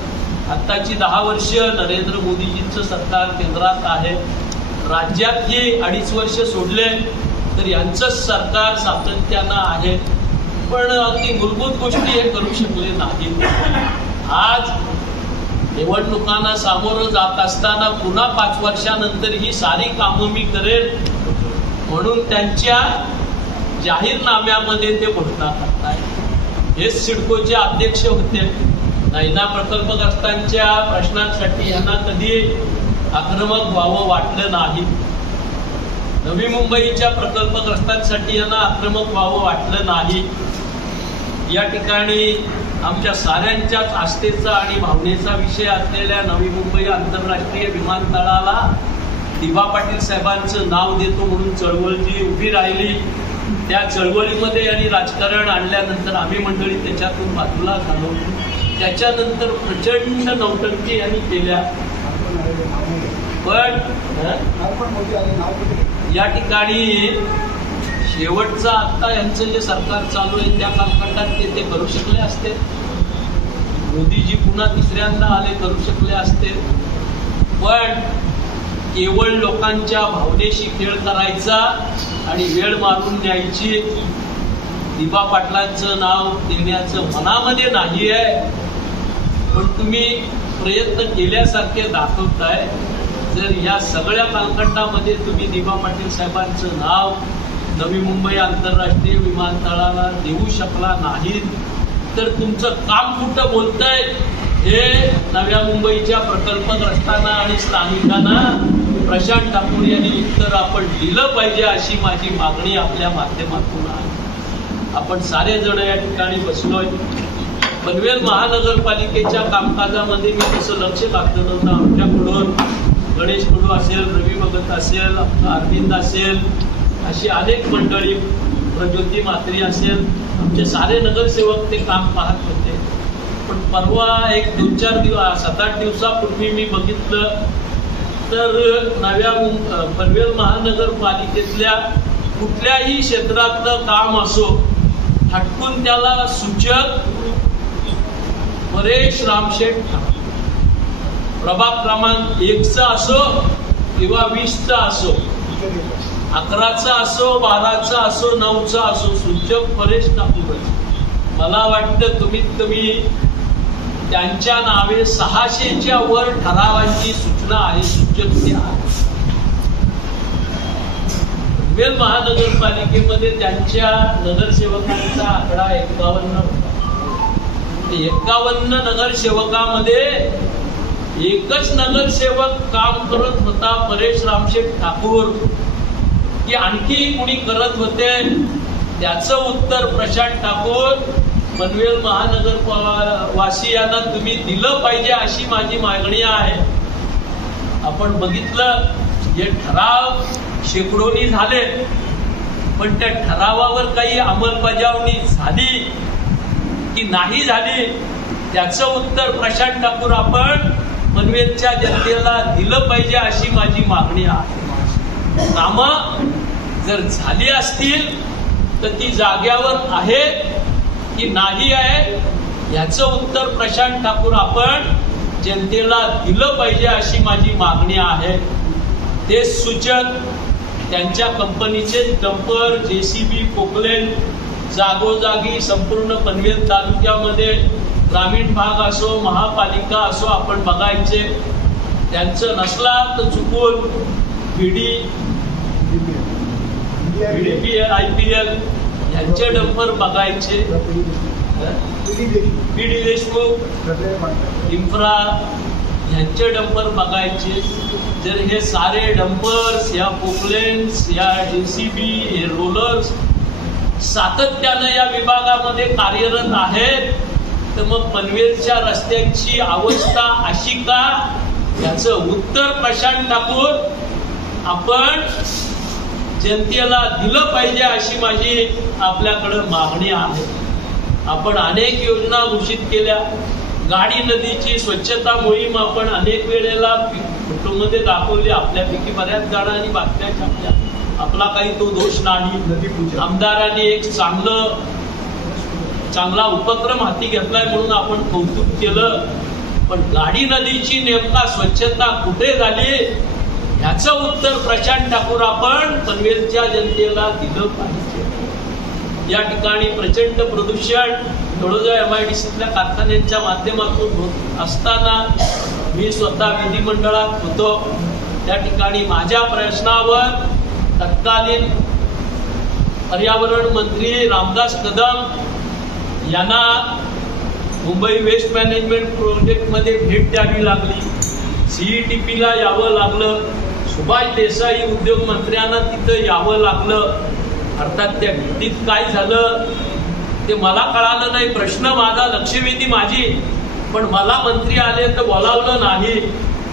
आत्ताची 10 वर्ष नरेंद्र मोदीजींचं सरकार केंद्रात आहे. राज्यातही 2.5 वर्ष सोडले तर यांचंच सरकार सातत्यानं आहे, पण अगदी मूलभूत गोष्टी हे करू शकले नाहीत. आज निवडणुकांना सामोरं जात असताना पुन्हा 5 वर्षानंतर ही सारी कामं मी करेल म्हणून त्यांच्या जाहीरनाम्यामध्ये ते घोषणा करतायत. हे सिडकोचे अध्यक्ष होते. नैना प्रकल्पग्रस्तांच्या प्रश्नांसाठी यांना कधी आक्रमक व्हावं वाटलं नाही. नवी मुंबईच्या प्रकल्पग्रस्तांसाठी यांना आक्रमक व्हावं वाटलं नाही. या ठिकाणी आमच्या साऱ्यांच्याच आस्थेचा आणि भावनेचा विषय असलेल्या नवी मुंबई आंतरराष्ट्रीय विमानतळाला दिवा पाटील साहेबांचं नाव देतो म्हणून चळवळ जी उभी राहिली, त्या चळवळीमध्ये यांनी राजकारण आणल्यानंतर आम्ही मंडळी त्याच्यातून बाजूला झालो. त्याच्यानंतर प्रचंड नौटंकी यांनी केल्या. पण या ठिकाणी शेवटचा आता यांचं जे सरकार चालू आहे त्या कालखंडात ते करू शकले असते. मोदीजी पुन्हा तिसऱ्यांदा आले, करू शकले असते. पण केवळ लोकांच्या भावनेशी खेळ करायचा आणि वेळ मारून न्यायची, दिबा पाटलांचं नाव देण्याचं मनामध्ये नाही आहे, पण तुम्ही प्रयत्न केल्यासारखे दाखवताय. जर या सगळ्या कालखंडामध्ये तुम्ही दिबा पाटील साहेबांचं नाव नवी मुंबई आंतरराष्ट्रीय विमानतळाला देऊ शकला नाहीत, तर तुमचं काम कुठं बोलतंय हे नव्या मुंबईच्या प्रकल्पग्रस्तांना आणि स्थानिकांना प्रशांत ठाकूर यांनी उत्तर आपण दिलं पाहिजे अशी माझी मागणी आपल्या माध्यमातून आहे. आपण सारे जण या ठिकाणी बसलोय. पनवेल महानगरपालिकेच्या कामकाजामध्ये मी तसं लक्ष घातलं नव्हतं. आमच्याकडून गणेश कडू असेल, रवी भगत असेल, अरविंद असेल, अशी अनेक मंडळी, प्रज्योती म्हात्रे असेल, आमचे सारे नगरसेवक ते काम पाहत होते. पण परवा एक 2-4 दिवस 7-8 दिवसापूर्वी मी बघितलं तर नव्या पनवेल महानगरपालिकेतल्या कुठल्याही क्षेत्रातलं काम असो, हटकून त्याला सूचक परेश रामशेठ ठाकूर, प्रभाग क्रमांक 1चा असो किंवा 20चा असो, 11चा असो, 12चा असो, 9चा असो, सूचक परेश ठाकूर. मला वाटतं कमीत कमी त्यांच्या नावे 600च्या वर ठरावांची सूचना आहे, सूचक ते आहे. पनवेल महानगरपालिकेमध्ये त्यांच्या नगरसेवकांचा आकडा 51 होता. 51 नगरसेवकामध्ये एकच नगरसेवक काम करत होता परेश रामशेठ ठाकूर, की आणखी कुणी करत होते? त्याचं उत्तर प्रशांत ठाकूर पनवेल महानगरवासियांना तुम्ही दिलं पाहिजे अशी माझी मागणी आहे. आपण बघितलं हे ठराव शेकडोनी झाले, पण त्या ठरावावर काही अंमलबजावणी झाली की नाही झाली त्याचं उत्तर प्रशांत ठाकूर आपण पनवेलच्या जनतेला दिलं पाहिजे अशी माझी मागणी आहे. कामं जर झाली असतील तर ती जाग्यावर आहे की नाही आहे याचं उत्तर प्रशांत ठाकूर आपण जनतेला दिलं पाहिजे अशी माझी मागणी आहे. ते सूचक त्यांच्या कंपनीचे डंपर, JCB, पोकलेन जागोजागी संपूर्ण पनवेल तालुक्यामध्ये ग्रामीण भाग असो, महापालिका असो आपण बघायचे. त्यांचं नसला तर चुकून BDPL, IPL यांचे डंपर बघायचे. BD देशमुख, इन्फ्रा ह्यांचे डंपर बघायचे. जर हे सारे डंपर्स, या पोकलेन्स, या JCB, हे रोलर्स सातत्यानं या विभागामध्ये कार्यरत आहेत, तर मग पनवेलच्या रस्त्यांची अवस्था अशी का, याचं उत्तर प्रशांत ठाकूर आपण जनतेला दिलं पाहिजे, अशी माझी आपल्याकडे मागणी आहे. आपण अनेक योजना घोषित केल्या. गाडी नदीची स्वच्छता मोहीम आपण अनेक वेळेला फोटोमध्ये दाखवली. आपल्यापैकी बऱ्याच जणांनी बातम्या छापल्या. आपला काही तो दोष नाही. आमदारांनी एक चांगला उपक्रम हाती घेतलाय म्हणून आपण कौतुक केलं. पण गाडी नदीची नेमका स्वच्छता कुठे झाली, ह्याचं उत्तर प्रशांत ठाकूर आपण पनवेलच्या जनतेला दिलं पाहिजे. या ठिकाणी प्रचंड प्रदूषण तळोजा MIDCतल्या कारखान्यांच्या माध्यमातून होत असताना मी स्वतः विधिमंडळात होतो. त्या ठिकाणी माझ्या प्रश्नावर तत्कालीन पर्यावरण मंत्री रामदास कदम यांना मुंबई वेस्ट मॅनेजमेंट प्रोजेक्टमध्ये भेट द्यावी लागली. CETPला यावं लागलं. सुभाष देसाई उद्योग मंत्र्यांना तिथं यावं लागलं. अर्थात त्या भेटीत काय झालं ते मला कळालं नाही. प्रश्न माझा, लक्षवेधी माझी, पण मला मंत्री आले तर बोलावलं नाही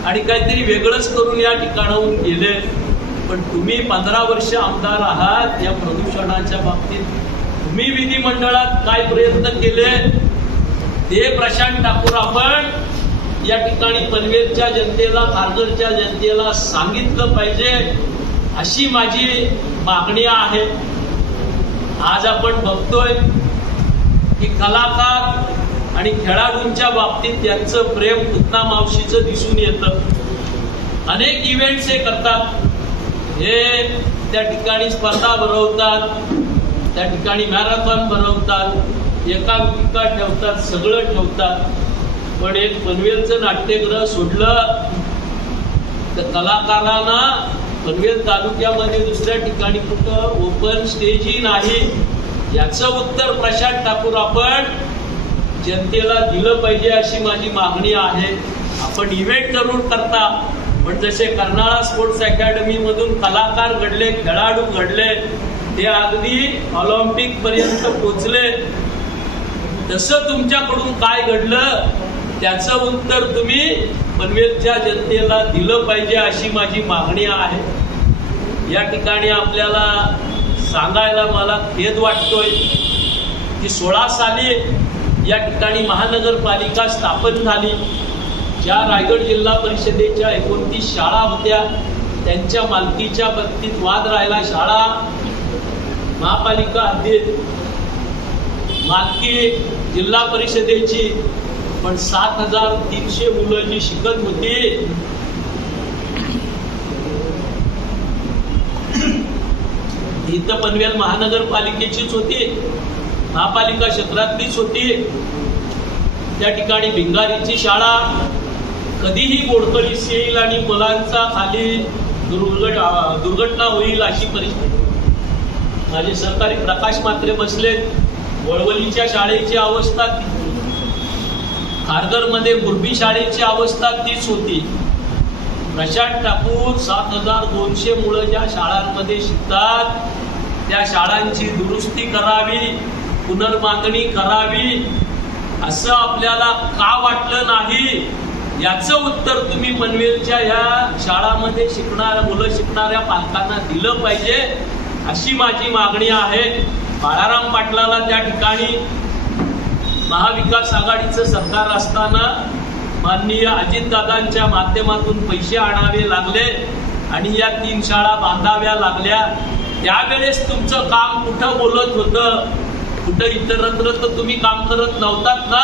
आणि काहीतरी वेगळंच करून या ठिकाणाहून गेले. पण तुम्ही 15 वर्ष आमदार आहात. या प्रदूषणाच्या बाबतीत तुम्ही विधिमंडळात काय प्रयत्न केले ते प्रशांत ठाकूर आपण या ठिकाणी पनवेलच्या जनतेला, खारघरच्या जनतेला सांगितलं पाहिजे, अशी माझी मागणी आहे. आज आपण बघतोय की कलाकार आणि खेळाडूंच्या बाबतीत त्यांचं प्रेम पुतना मावशीचं दिसून येतं. अनेक इव्हेंट्स हे करतात. हे त्या ठिकाणी स्पर्धा भरवतात, त्या ठिकाणी मॅरेथॉन भरवतात, एकांकिका ठेवतात, सगळं ठेवतात. पण एक पनवेलचं नाट्यगृह सोडलं तर कलाकारांना पनवेल तालुक्यामध्ये दुसऱ्या ठिकाणी कुठं ओपन स्टेजही नाही. याचं उत्तर प्रशांत ठाकूर आपण जनतेला दिलं पाहिजे, अशी माझी मागणी आहे. आपण इव्हेंट जरूर करता, पण जसे कर्नाळा स्पोर्ट्स अकॅडमी मधून कलाकार घडले, खेळाडू घडले, ते अगदी ऑलिम्पिक पर्यंत पोहोचले, तसं तुमच्याकडून काय घडलं त्याचं उत्तर तुम्ही पनवेलच्या जनतेला दिलं पाहिजे, अशी माझी मागणी आहे. या ठिकाणी आपल्याला सांगायला मला खेद वाटतोय की 16 साली या ठिकाणी महानगरपालिका स्थापन झाली. ज्या रायगड जिल्हा परिषदेच्या 29 शाळा होत्या, त्यांच्या मालकीच्या बाबतीत वाद राहिला. शाळा महापालिका हद्दीत, मालकी जिल्हा परिषदेची, पण 7300 मुलं जी शिकत होती इथं पनवेल महानगरपालिकेचीच होती, महापालिका क्षेत्रातलीच होती. त्या ठिकाणी भिंगारीची शाळा, कधीही मोडकळीस येईल आणि मुलांचा खाली दुर्घटना होईल अशी परिस्थिती. माझे सहकारी प्रकाश म्हात्रे बसले. वळवलीच्या शाळेची अवस्था, खारघरमध्ये मुरबी शाळेची अवस्था तीच होती. प्रशांत ठाकूर 7200 मुलं ज्या शाळांमध्ये शिकतात त्या शाळांची दुरुस्ती करावी, पुनर्बांधणी करावी, असं आपल्याला का वाटलं नाही, याचं उत्तर तुम्ही पनवेलच्या ह्या शाळांमध्ये मुलं शिकणाऱ्या पालकांना दिलं पाहिजे, अशी माझी मागणी आहे. बाळाराम पाटलाला त्या ठिकाणी महाविकास आघाडीचं सरकार असताना माननीय अजितदादांच्या माध्यमातून पैसे आणावे लागले आणि या 3 शाळा बांधाव्या लागल्या. त्यावेळेस तुमचं काम कुठं बोलत होतं, कुठं इतरत्र तर तुम्ही काम करत नव्हतात ना,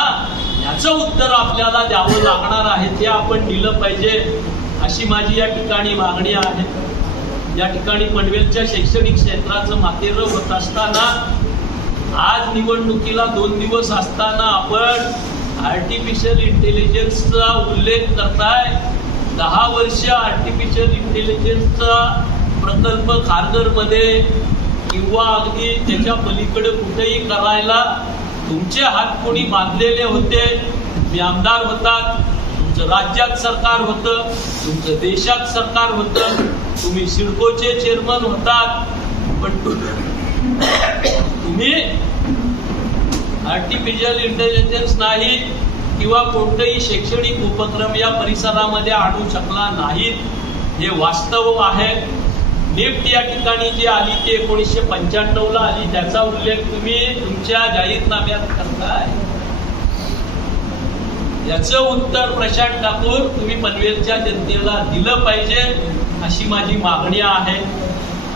याचं उत्तर आपल्याला द्यावं लागणार आहे. ते आपण दिलं पाहिजे, अशी माझी या ठिकाणी मागणी आहे. या ठिकाणी पनवेलच्या शैक्षणिक क्षेत्राचं मातेर होत असताना, आज निवडणुकीला 2 दिवस असताना आपण आर्टिफिशियल इंटेलिजन्सचा उल्लेख करताय. 10 वर्ष आर्टिफिशियल इंटेलिजन्सचा प्रकल्प खारघरमध्ये किंवा अगदी त्याच्या पलीकडे कुठेही करायला तुमचे हात कोणी बांधलेले होते. मी आमदार होतात, तुमचं राज्यात सरकार होतं, तुमचं देशात सरकार होतं, तुम्ही सिडकोचे चेअरमन होतात, पण तुम्ही आर्टिफिशियल इंटेलिजन्स नाही किंवा कोणतेही शैक्षणिक उपक्रम या परिसरामध्ये आणू शकला नाहीत. हे वास्तव आहे. निफ्ट या ठिकाणी जी आली ती 1995ला आली, त्याचा उल्लेख तुम्ही तुमच्या जाहीरनाम्यात करताय. याचं उत्तर प्रशांत ठाकूर तुम्ही पनवेलच्या जनतेला दिलं पाहिजे, अशी माझी मागणी आहे.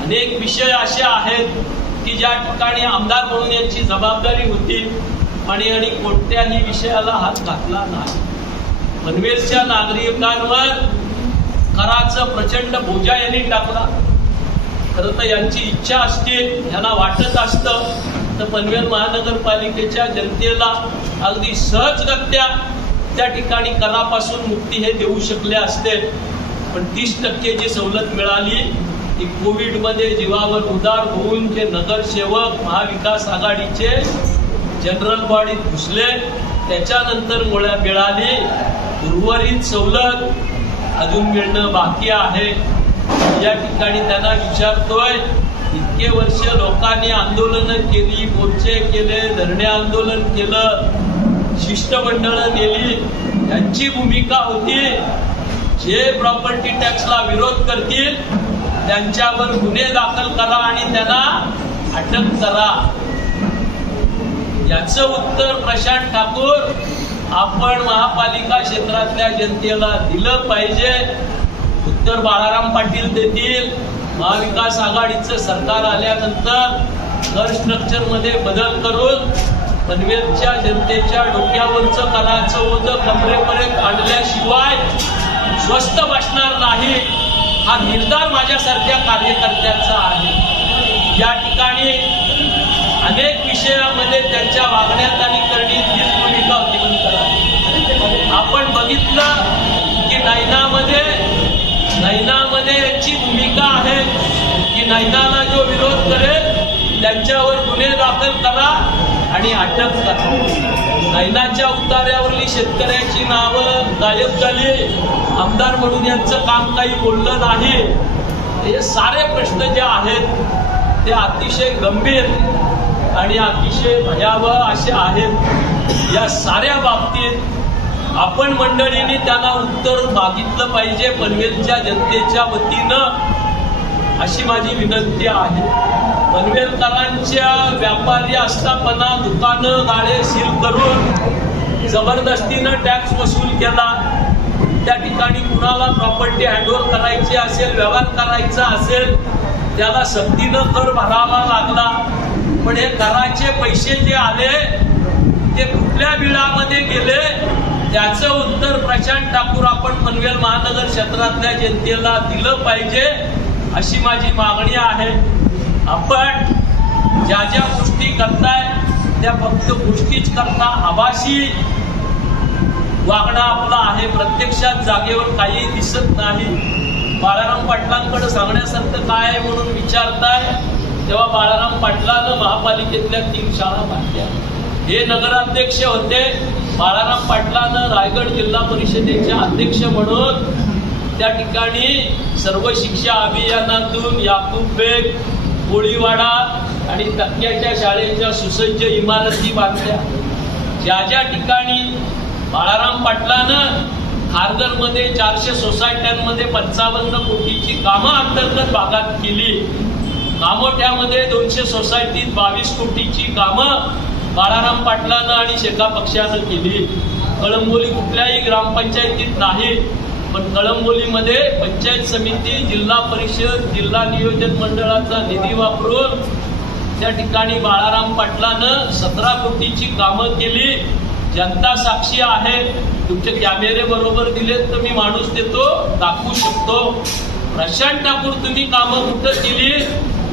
अनेक विषय असे आहेत की ज्या ठिकाणी आमदार म्हणून यांची जबाबदारी होती आणि कोणत्याही विषयाला हात घातला नाही. पनवेलच्या नागरिकांवर कराचं प्रचंड बोजा यांनी टाकला. खरं तर यांची इच्छा असते, यांना वाटत असतं तर पनवेल महानगरपालिकेच्या जनतेला अगदी सहजगत्या त्या ठिकाणी करापासून मुक्ती हे देऊ शकले असते. पण 30% जी सवलत मिळाली ती कोविडमध्ये जीवावर उदार होऊन जे नगरसेवक महाविकास आघाडीचे जनरल बॉडीत घुसले त्याच्यानंतर मिळाली. उर्वरित सवलत अजून मिळणं बाकी आहे. या ठिकाणी त्यांना विचारतोय, इतके वर्ष लोकांनी आंदोलनं केली, मोर्चे केले, धरणे आंदोलन केलं, शिष्टमंडळं नेली, यांची भूमिका होती जे प्रॉपर्टी टॅक्सला विरोध करतील त्यांच्यावर गुन्हे दाखल करा आणि त्यांना अटक करा. याचं उत्तर प्रशांत ठाकूर आपण महापालिका क्षेत्रातल्या जनतेला दिलं पाहिजे. उत्तर बाळाराम पाटील देतील. महाविकास आघाडीचं सरकार आल्यानंतर कर स्ट्रक्चर मध्ये बदल करून पनवेलच्या जनतेच्या डोक्यावरचं कराचं ओझं कमरेपर्यंत आणल्याशिवाय स्वस्त बसणार नाही, हा निर्धार माझ्यासारख्या कार्यकर्त्यांचा आहे. या ठिकाणी अनेक विषयामध्ये त्यांच्या वागण्यात आणि करण्यात हीच भूमिका होती. आपण बघितलं की नैनामध्ये यांची भूमिका आहे की नैनाला जो विरोध करेल त्यांच्यावर गुन्हे दाखल करा आणि अटक करा. नैनाच्या उतार्यावरली शेतकऱ्याची नावं गायब झाली. आमदार म्हणून यांचं काम काही बोललं नाही. हे सारे प्रश्न जे आहेत ते अतिशय गंभीर आणि अतिशय भयावह असे आहेत. या साऱ्या बाबतीत आपण मंडळींनी त्यांना उत्तर मागितलं पाहिजे पनवेलच्या जनतेच्या वतीनं, अशी माझी विनंती आहे. पनवेलकरांच्या व्यापारी आस्थापना, दुकानं, गाळे सील करून जबरदस्तीनं टॅक्स वसूल केला. त्या ठिकाणी कुणाला प्रॉपर्टी हँडओव्हर करायची असेल, व्यवहार करायचा असेल, त्याला सक्तीनं कर भरावा लागला. पण हे कराचे पैसे जे आले ते कुठल्या बिळामध्ये गेले त्याचं उत्तर प्रशांत ठाकूर आपण पनवेल महानगर क्षेत्रातल्या जनतेला दिलं पाहिजे, अशी माझी मागणी आहे. आपण ज्या ज्या गोष्टी करताय त्या फक्त गोष्टीच करता, आभासी वागणं आपलं आहे. प्रत्यक्षात जागेवर काही दिसत नाही. बाळाराम पाटलांकडे सांगण्यासारखं काय आहे म्हणून विचारताय तेव्हा बाळाराम पाटलानं महापालिकेतल्या 3 शाळा बांधल्या. हे नगराध्यक्ष होते. बाळाराम पाटलानं रायगड जिल्हा परिषदेचे अध्यक्ष म्हणून त्या ठिकाणी सर्व शिक्षा अभियानातून याकूब बेग, कोळीवाडा आणि तक्क्याच्या शाळेच्या सुसज्ज इमारती बांधल्या. ज्या ज्या ठिकाणी बाळाराम पाटलानं खारघरमध्ये 400 सोसायट्यांमध्ये 55 कोटीची कामं अंतर्गत भागात केली. कामोठ्यामध्ये 200 सोसायटीत 22 कोटीची कामं बाळाराम पाटलानं आणि शेका पक्षानं केली. कळंबोली कुठल्याही ग्रामपंचायतीत नाही, पण कळंबोलीमध्ये पंचायत समिती, जिल्हा परिषद, जिल्हा नियोजन मंडळाचा निधी वापरून त्या ठिकाणी बाळाराम पाटलानं 17 कोटीची कामं केली. जनता साक्षी आहे. तुमचे कॅमेरे बरोबर दिलेत तर मी माणूस देतो, दाखवू शकतो. प्रशांत ठाकूर तुम्ही कामं कुठं केली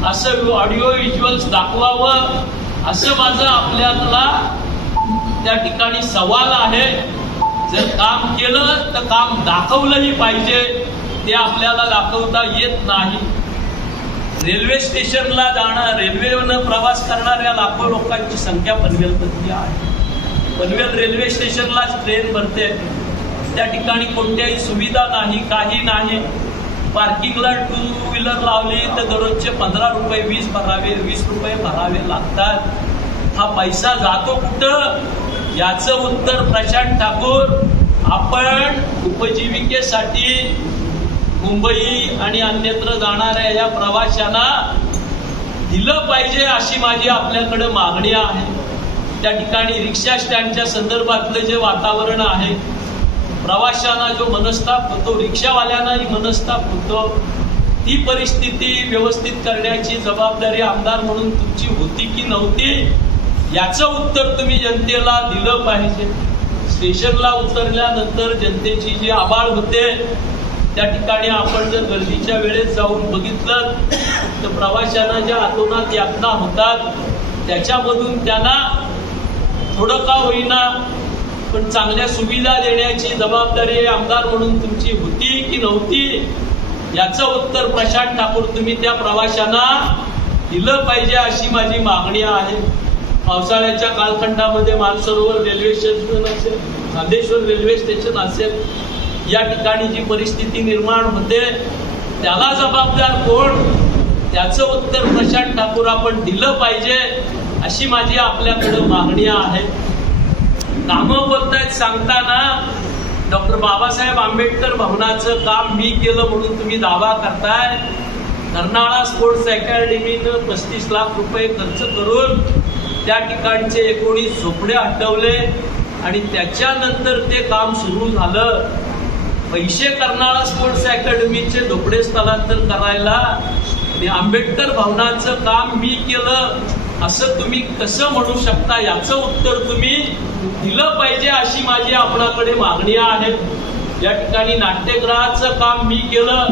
असं ऑडिओ व्हिज्युअल्स दाखवावं, असं माझं आपल्याला त्या ठिकाणी सवाल आहे. जर काम केलं तर काम दाखवलंही पाहिजे. ते आपल्याला दाखवता येत नाही. रेल्वे स्टेशनला रेल्वेनं प्रवास करणाऱ्या लाखो लोकांची संख्या पनवेलमधली आहे. पनवेल रेल्वे स्टेशनलाच ट्रेन भरते. त्या ठिकाणी कोणत्याही सुविधा नाही, काही नाही. पार्किंगला 2 व्हीलर लावली तर दररोजचे 15 रुपये 20 रुपये भरावे लागतात. हा पैसा जातो कुठं? याचं उत्तर प्रशांत ठाकूर आपण उपजीविकेसाठी मुंबई आणि अन्यत्र जाणाऱ्या या प्रवाशांना दिलं पाहिजे अशी माझी आपल्याकडे मागणी आहे. त्या ठिकाणी रिक्षा स्टँडच्या संदर्भातलं जे वातावरण आहे, प्रवाशांना जो मनस्ताप होतो, रिक्षावाल्यांनाही मनस्ताप होतो, ती परिस्थिती व्यवस्थित करण्याची जबाबदारी आमदार म्हणून तुमची होती की नव्हती याचं उत्तर तुम्ही जनतेला दिलं पाहिजे. स्टेशनला उतरल्यानंतर जनतेची जी आबाळ होते त्या ठिकाणी आपण जर गर्दीच्या वेळेत जाऊन बघितलं तर प्रवाशांना ज्या आतोनात यातना होतात त्याच्यामधून त्यांना थोडं का होईना पण चांगल्या सुविधा देण्याची जबाबदारी आमदार म्हणून तुमची होती की नव्हती याचं उत्तर प्रशांत ठाकूर तुम्ही त्या प्रवाशांना दिलं पाहिजे अशी माझी मागणी आहे. पावसाळ्याच्या कालखंडामध्ये मानसरोवर रेल्वे स्टेशन असेल, नांदेश्वर रेल्वे स्टेशन असेल, या ठिकाणी जी परिस्थिती निर्माण होते त्याला जबाबदार कोण त्याचं उत्तर प्रशांत ठाकूर आपण दिलं पाहिजे अशी माझी आपल्याकडे मागणी आहे. कामं बोलतायत सांगताना डॉक्टर बाबासाहेब आंबेडकर भवनाचं काम मी केलं म्हणून तुम्ही दावा करताय. कर्नाळा स्पोर्ट्स अकॅडमीनं 35 लाख रुपये खर्च करून त्या ठिकाणचे 19 झोपडे हटवले आणि त्याच्यानंतर ते काम सुरू झालं. पैसे कर्नाळा स्पोर्ट्स अकॅडमीचे झोपडे स्थलांतर करायला आणि आंबेडकर भवनाचं काम मी केलं असं तुम्ही कसं म्हणू शकता याचं उत्तर तुम्ही दिलं पाहिजे अशी माझी आपणाकडे मागणी आहे. या ठिकाणी नाट्यगृहाचं काम मी केलं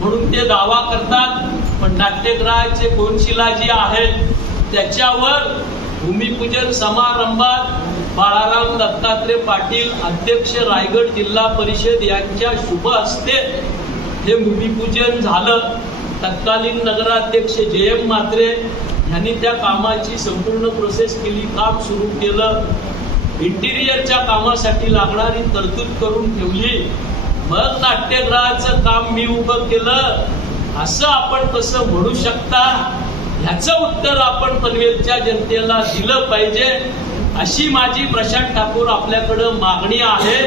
म्हणून ते दावा करतात पण नाट्यगृहाचे कोनशिला जी आहेत त्याच्यावर भूमिपूजन समारंभात बाळाराम दत्तात्रय पाटील अध्यक्ष रायगड जिल्हा परिषद यांच्या शुभ हस्ते हे भूमिपूजन झालं. तत्कालीन नगराध्यक्ष JM म्हात्रे यांनी त्या कामाची संपूर्ण प्रोसेस केली, काम सुरू केलं, इंटिरियरच्या कामासाठी लागणारी तरतूद करून ठेवली. मग नाट्यगृहाचं काम मी उभं केलं असं आपण कसं म्हणू शकता ह्याचं उत्तर आपण पनवेलच्या जनतेला दिलं पाहिजे अशी माझी प्रशांत ठाकूर आपल्याकडं मागणी आहे.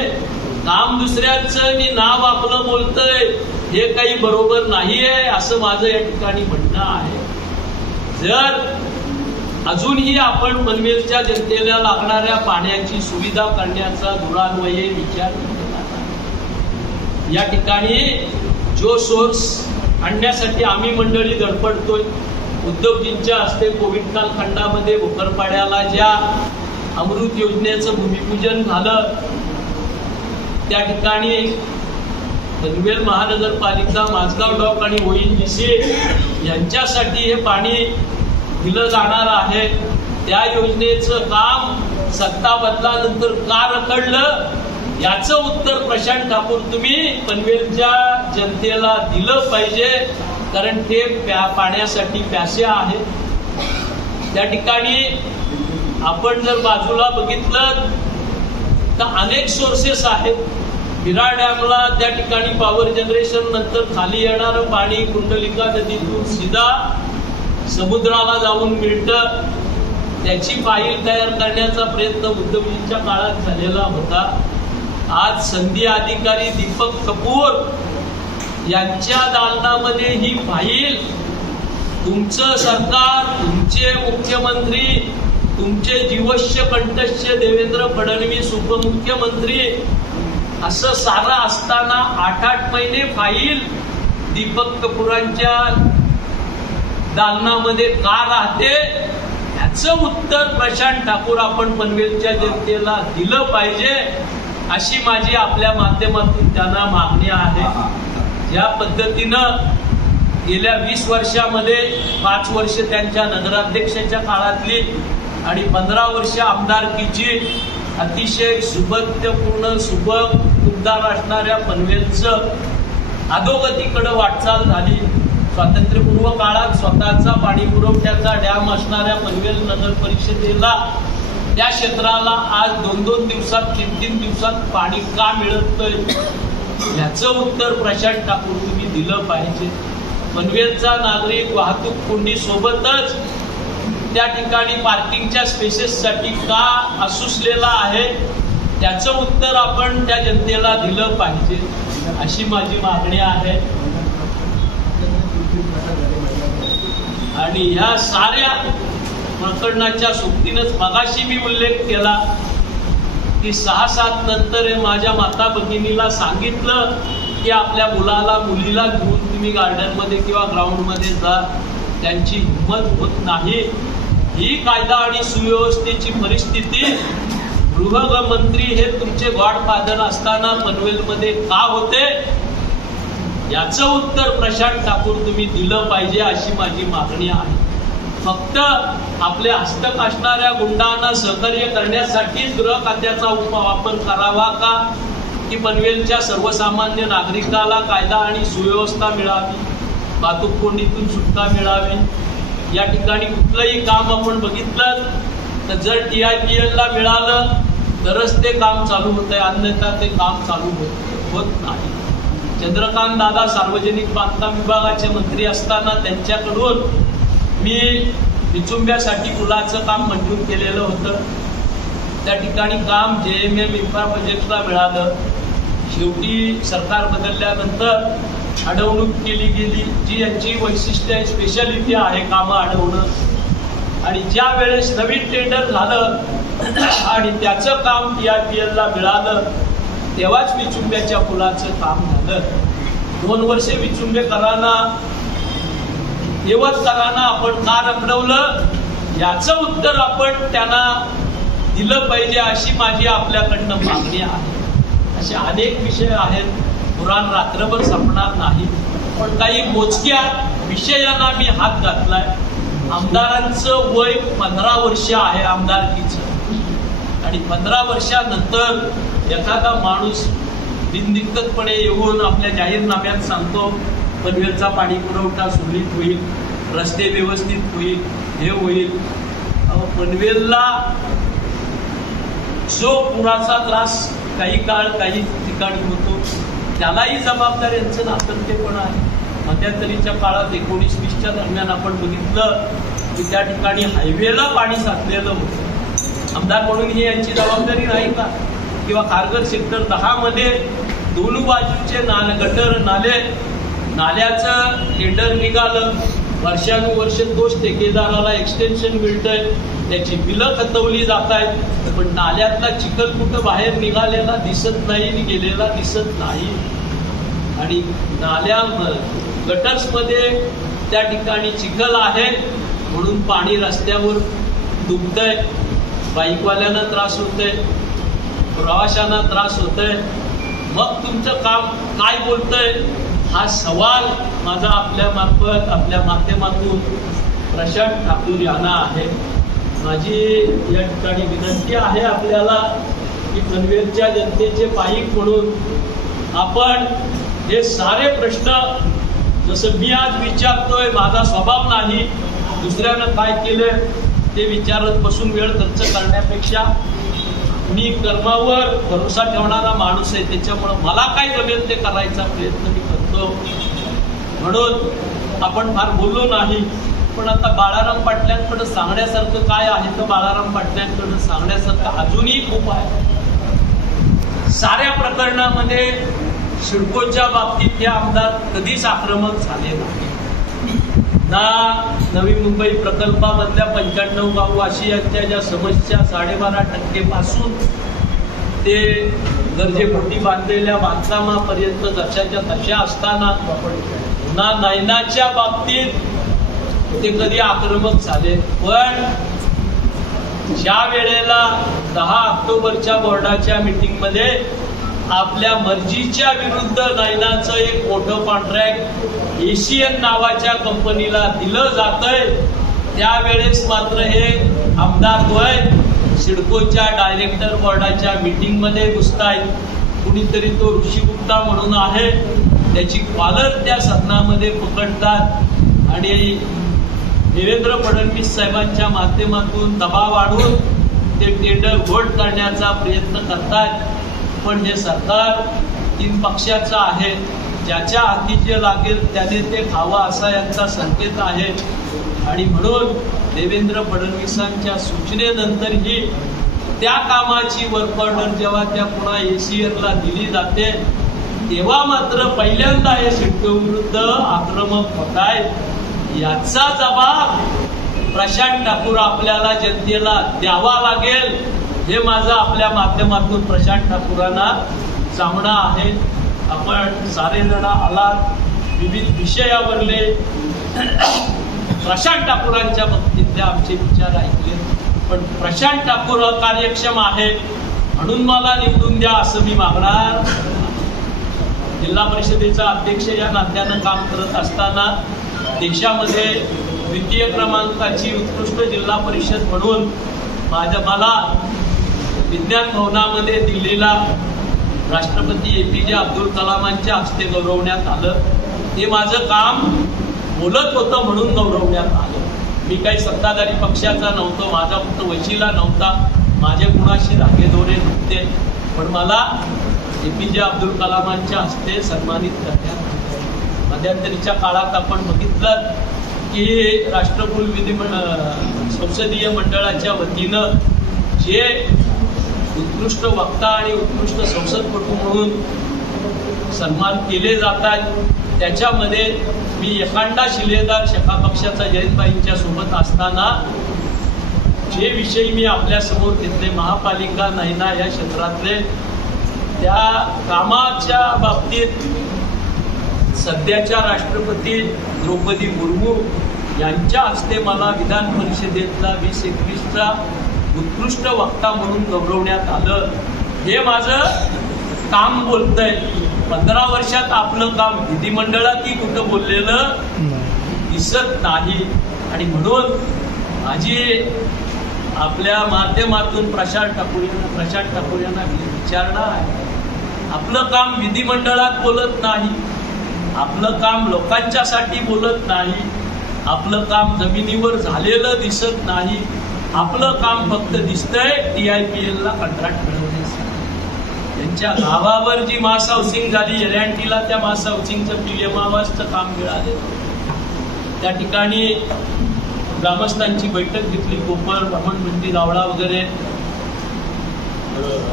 काम दुसऱ्याचं आणि नाव आपलं बोलतंय हे काही बरोबर नाहीये असं माझं या ठिकाणी म्हणणं आहे. जर अजूनही आपण पनवेलच्या जनतेला लागणाऱ्या पाण्याची सुविधा करण्याचा दुरान्वये विचार केला या ठिकाणी जो सोर्स आणण्यासाठी आम्ही मंडळी धडपडतोय. उद्धवजींच्या हस्ते कोविड कालखंडामध्ये भोकरपाड्याला ज्या अमृत योजनेचं भूमिपूजन झालं त्या ठिकाणी पनवेल महानगरपालिका, माझगाव डॉक आणि ONGC यांच्यासाठी हे पाणी दिलं जाणार आहे. त्या योजनेचं काम सत्ता बदलानंतर का रखडलं याचं उत्तर प्रशांत ठाकूर तुम्ही पनवेलच्या जनतेला दिलं पाहिजे कारण ते पाण्यासाठी प्यासे आहेत. त्या ठिकाणी आपण जर बाजूला बघितलं तर अनेक सोर्सेस आहेत. विरार डॅमला त्या ठिकाणी पॉवर जनरेशन नंतर खाली येणारं पाणी कुंडलिका नदीतून सीधा समुद्राला जाऊन मिळतं. त्याची फाईल तयार करण्याचा प्रयत्न उद्धवजींच्या काळात झालेला होता. आज संधी अधिकारी दीपक कपूर यांच्या दालनामध्ये ही फाईल तुमचं सरकार, तुमचे मुख्यमंत्री, तुमचे जीवश्य कंठश्य देवेंद्र फडणवीस उपमुख्यमंत्री असं सारं असताना 8-8 महिने फाईल दीपक कपूरांच्या दालनामध्ये का राहते याचं उत्तर प्रशांत ठाकूर आपण पनवेलच्या जनतेला दिलं पाहिजे अशी माझी आपल्या माध्यमातून त्यांना मागणी आहे. ज्या पद्धतीनं गेल्या 20 वर्षामध्ये 5 वर्ष त्यांच्या नगराध्यक्षाच्या काळातली आणि 15 वर्ष आमदारकीची अतिशय सुबत्यपूर्ण सुबक उद्धार असणाऱ्या पनवेलचं अधोगतीकडे वाटचाल झाली. स्वातंत्र्यपूर्व काळात स्वतःचा पाणी पुरवठ्याचा डॅम असणाऱ्या पनवेल नगर परिषदेला त्या क्षेत्राला आज 2-2 दिवसात 3-3 दिवसात पाणी का मिळत नाही याचं उत्तर प्रशांत ठाकूर तुम्ही दिलं पाहिजे. पनवेलचा नागरिक वाहतूक कोंडी सोबतच त्या ठिकाणी पार्किंगच्या स्पेसेससाठी का असूसलेला आहे त्याचं उत्तर आपण त्या जनतेला दिलं पाहिजे अशी माझी मागणी आहे. आणि ह्या साऱ्या प्रकरणाच्या सोबतीनंच मगाशी मी उल्लेख केला की 6-7 नंतर माझ्या माता भगिनीला सांगितलं की आपल्या मुलीला घेऊन तुम्ही गार्डनमध्ये किंवा ग्राउंडमध्ये जा. त्यांची हिंमत होत नाही. ही कायदा आणि सुव्यवस्थेची परिस्थिती गृहमंत्री हे तुमचे गॉडफादर असताना पनवेलमध्ये का होते याचं उत्तर प्रशांत ठाकूर तुम्ही दिलं पाहिजे अशी माझी मागणी आहे. फक्त आपल्या हस्तक असणाऱ्या गुंडांना सहकार्य करण्यासाठीच गृह खात्याचा वापर करावा का की पनवेलच्या सर्वसामान्य नागरिकाला कायदा आणि सुव्यवस्था मिळावी, वाहतूक कोंडीतून सुटका मिळावी. या ठिकाणी कुठलंही काम आपण बघितलं तर जर TIPL ला मिळालं तरच ते काम चालू होत आहे, अन्यथा ते काम चालू होत नाही. चंद्रकांत दादा सार्वजनिक बांधकाम विभागाचे मंत्री असताना त्यांच्याकडून मी विचुंब्यासाठी पुलाचं काम मंजूर केलेलं होतं. त्या ठिकाणी काम JMM इन्फ्रा प्रोजेक्टला मिळालं. शेवटी सरकार बदलल्यानंतर अडवणूक केली गेली जी यांची वैशिष्ट्य आहे, स्पेशालिटी आहे कामं अडवणं. आणि ज्या वेळेस नवीन टेंडर झालं आणि त्याचं काम TIPL ला मिळालं तेव्हाच विचुंब्याच्या पुलाचं काम झालं. 2 वर्षे विचुंबेकरांना यवतकरांना आपण का रखडवलं याचं उत्तर आपण त्यांना दिलं पाहिजे अशी माझी आपल्याकडनं मागणी आहे. असे अनेक विषय आहेत, पुराण रात्रभर संपणार नाही, पण काही मोजक्या विषयांना मी हात घातलाय. आमदारांचं वय 15 वर्ष आहे आमदारकीचं आणि 15 वर्षानंतर एखादा माणूस बिनदिक्कतपणे येऊन आपल्या जाहीरनाम्यात सांगतो पनवेलचा पाणी पुरवठा सुरळीत होईल, रस्ते व्यवस्थित होईल, हे होईल. पनवेलला जो पुराचा त्रास काही काळ काही ठिकाणी होतो त्यालाही जबाबदाऱ्यांचं नातलतेपण आहे. मध्यंतरीच्या काळात 1920च्या दरम्यान आपण बघितलं की त्या ठिकाणी हायवेला पाणी साचलेलं होतं. आमदार म्हणून ही यांची जबाबदारी नाही का? किंवा खारघर सेक्टर 10 मध्ये दोन्ही बाजूचे गटर नाल्याचं टेंडर निघालं, वर्षानुवर्ष तोच ठेकेदाराला एक्सटेन्शन मिळतंय, त्याची बिलं खतवली जात आहेत, पण नाल्यातला चिखल कुठं बाहेर निघालेला दिसत नाही, गेलेला दिसत नाही. आणि नाल्या गटर्समध्ये त्या ठिकाणी चिखल आहे म्हणून पाणी रस्त्यावर दुखतंय, बाईकवाल्यांना त्रास होतोय, प्रवाशांना त्रास होतोय. मग तुमचं काम काय बोलतंय हा सवाल माझा आपल्या माध्यमातून प्रशांत ठाकूर यांना आहे. माझी या ठिकाणी विनंती आहे आपल्याला की पनवेलच्या जनतेचे पाईक म्हणून आपण हे सारे प्रश्न जसं मी आज विचारतोय, माझा स्वभाव नाही, दुसऱ्यानं काय केलं ते विचारत बसून वेळ खर्च करण्यापेक्षा मी कर्मावर भरोसा ठेवणारा माणूस आहे, त्याच्यामुळे मला काय जमेल ते करायचा प्रयत्न मी करतो. म्हणून आपण फार बोललो नाही, पण आता बाळाराम पाटलांकडे सांगण्यासारखं काय आहे तर बाळाराम पाटलांकडे सांगण्यासारखं अजूनही खूप आहे. साऱ्या प्रकरणामध्ये सिडकोच्या बाबतीत हे आमदार कधीच आक्रमक झाले नाही. ना नवी मुंबई प्रकल्पामधल्या 95 गाव वासियांच्या ज्या समस्या 12.5% पासून ते गरजेपोटी बांधलेल्या बांधकामापर्यंत जशाच्या तशा असताना ना नयनाच्या बाबतीत ते कधी आक्रमक झाले. पण ज्या वेळेला 10 ऑक्टोबरच्या बोर्डाच्या मीटिंगमध्ये आपल्या मर्जीच्या विरुद्ध नयनाचं एक मोठं कॉन्ट्रॅक्ट एशियन नावाच्या कंपनीला दिलं जातंय त्यावेळेस मात्र हे आमदार द्वय सिडकोच्या डायरेक्टर बोर्डाच्या मीटिंगमध्ये घुसतायत. कुणीतरी तो ऋषी गुप्ता म्हणून आहे, त्याची कॉलर त्या सदनामध्ये पकडतात आणि देवेंद्र फडणवीस साहेबांच्या माध्यमातून दबाव वाढवून ते टेंडर घोट करण्याचा प्रयत्न करतात। पण हे सरकार 3 पक्षाचं आहे, ज्याच्या हाती जे लागेल त्याने ते खावा असा यांचा संकेत आहे। आणि म्हणून देवेंद्र फडणवीसांच्या सूचनेनंतरही त्या कामाची वर्क ऑर्डर जेव्हा त्या पुन्हा ACN दिली जाते तेव्हा मात्र पहिल्यांदा हे सिडको विरुद्ध आक्रमक होत आहेत। याचा जबाब प्रशांत ठाकूर आपल्याला जनतेला द्यावा लागेल, हे माझं आपल्या माध्यमातून प्रशांत ठाकूरांना सांगणं आहे। आपण सारेजण आलात, विविध विषयावरले प्रशांत ठाकूरांच्या बाबतीतले आमचे विचार ऐकले, पण प्रशांत ठाकूर कार्यक्षम आहे म्हणून मला निवडून द्या असं मी मागणार। जिल्हा परिषदेचा अध्यक्ष या नात्यानं काम करत असताना देशामध्ये 2य क्रमांकाची उत्कृष्ट जिल्हा परिषद म्हणून मला विज्ञान भवनामध्ये दिल्लीला राष्ट्रपती APJ अब्दुल कलामांच्या हस्ते गौरवण्यात आलं। हे माझं काम बोलत होतं म्हणून गौरवण्यात आलं। मी काही सत्ताधारी पक्षाचा नव्हतो, माझा फक्त वशिला नव्हता, माझे कुणाशी धागेदोरे नव्हते, पण मला APJ अब्दुल कलामांच्या हस्ते सन्मानित करण्यात आले। मध्यंतरीच्या काळात आपण बघितलं की राष्ट्रकुल संसदीय मंडळाच्या वतीनं जे उत्कृष्ट वक्ता आणि उत्कृष्ट संसदपटू म्हणून सन्मान केले जातात त्याच्यामध्ये मी एकांडा शिलेदार शका पक्षाचा जयंतबाईंच्या सोबत असताना जे विषय मी आपल्या समोर घेतले महापालिका नैना या क्षेत्रातले, त्या कामाच्या बाबतीत सध्याच्या राष्ट्रपती द्रौपदी मुर्मू यांच्या हस्ते मला विधान परिषदेतला 2021चा उत्कृष्ट वक्ता म्हणून गौरवण्यात आलं। हे माझं काम बोलतंय। 15 वर्षात आपलं काम विधिमंडळातही कुठं बोललेलं दिसत नाही। आणि म्हणून माझी आपल्या माध्यमातून प्रशांत ठाकूर यांना विचारणा आहे, आपलं काम विधिमंडळात बोलत नाही, आपलं काम लोकांच्यासाठी बोलत नाही, आपलं काम जमिनीवर झालेलं दिसत नाही, आपलं काम फक्त दिसतंय TIPL ला कॉन्ट्रॅक्ट मिळवण्यासाठी। त्यांच्या गावावर जी मास हाऊसिंग झाली L&Tला, त्या मास हाऊसिंगचं PM आवासचं काम मिळालेलं। त्या ठिकाणी ग्रामस्थांची बैठक घेतली, कोपर, ब्राह्मणमंडी, गावडा वगैरे,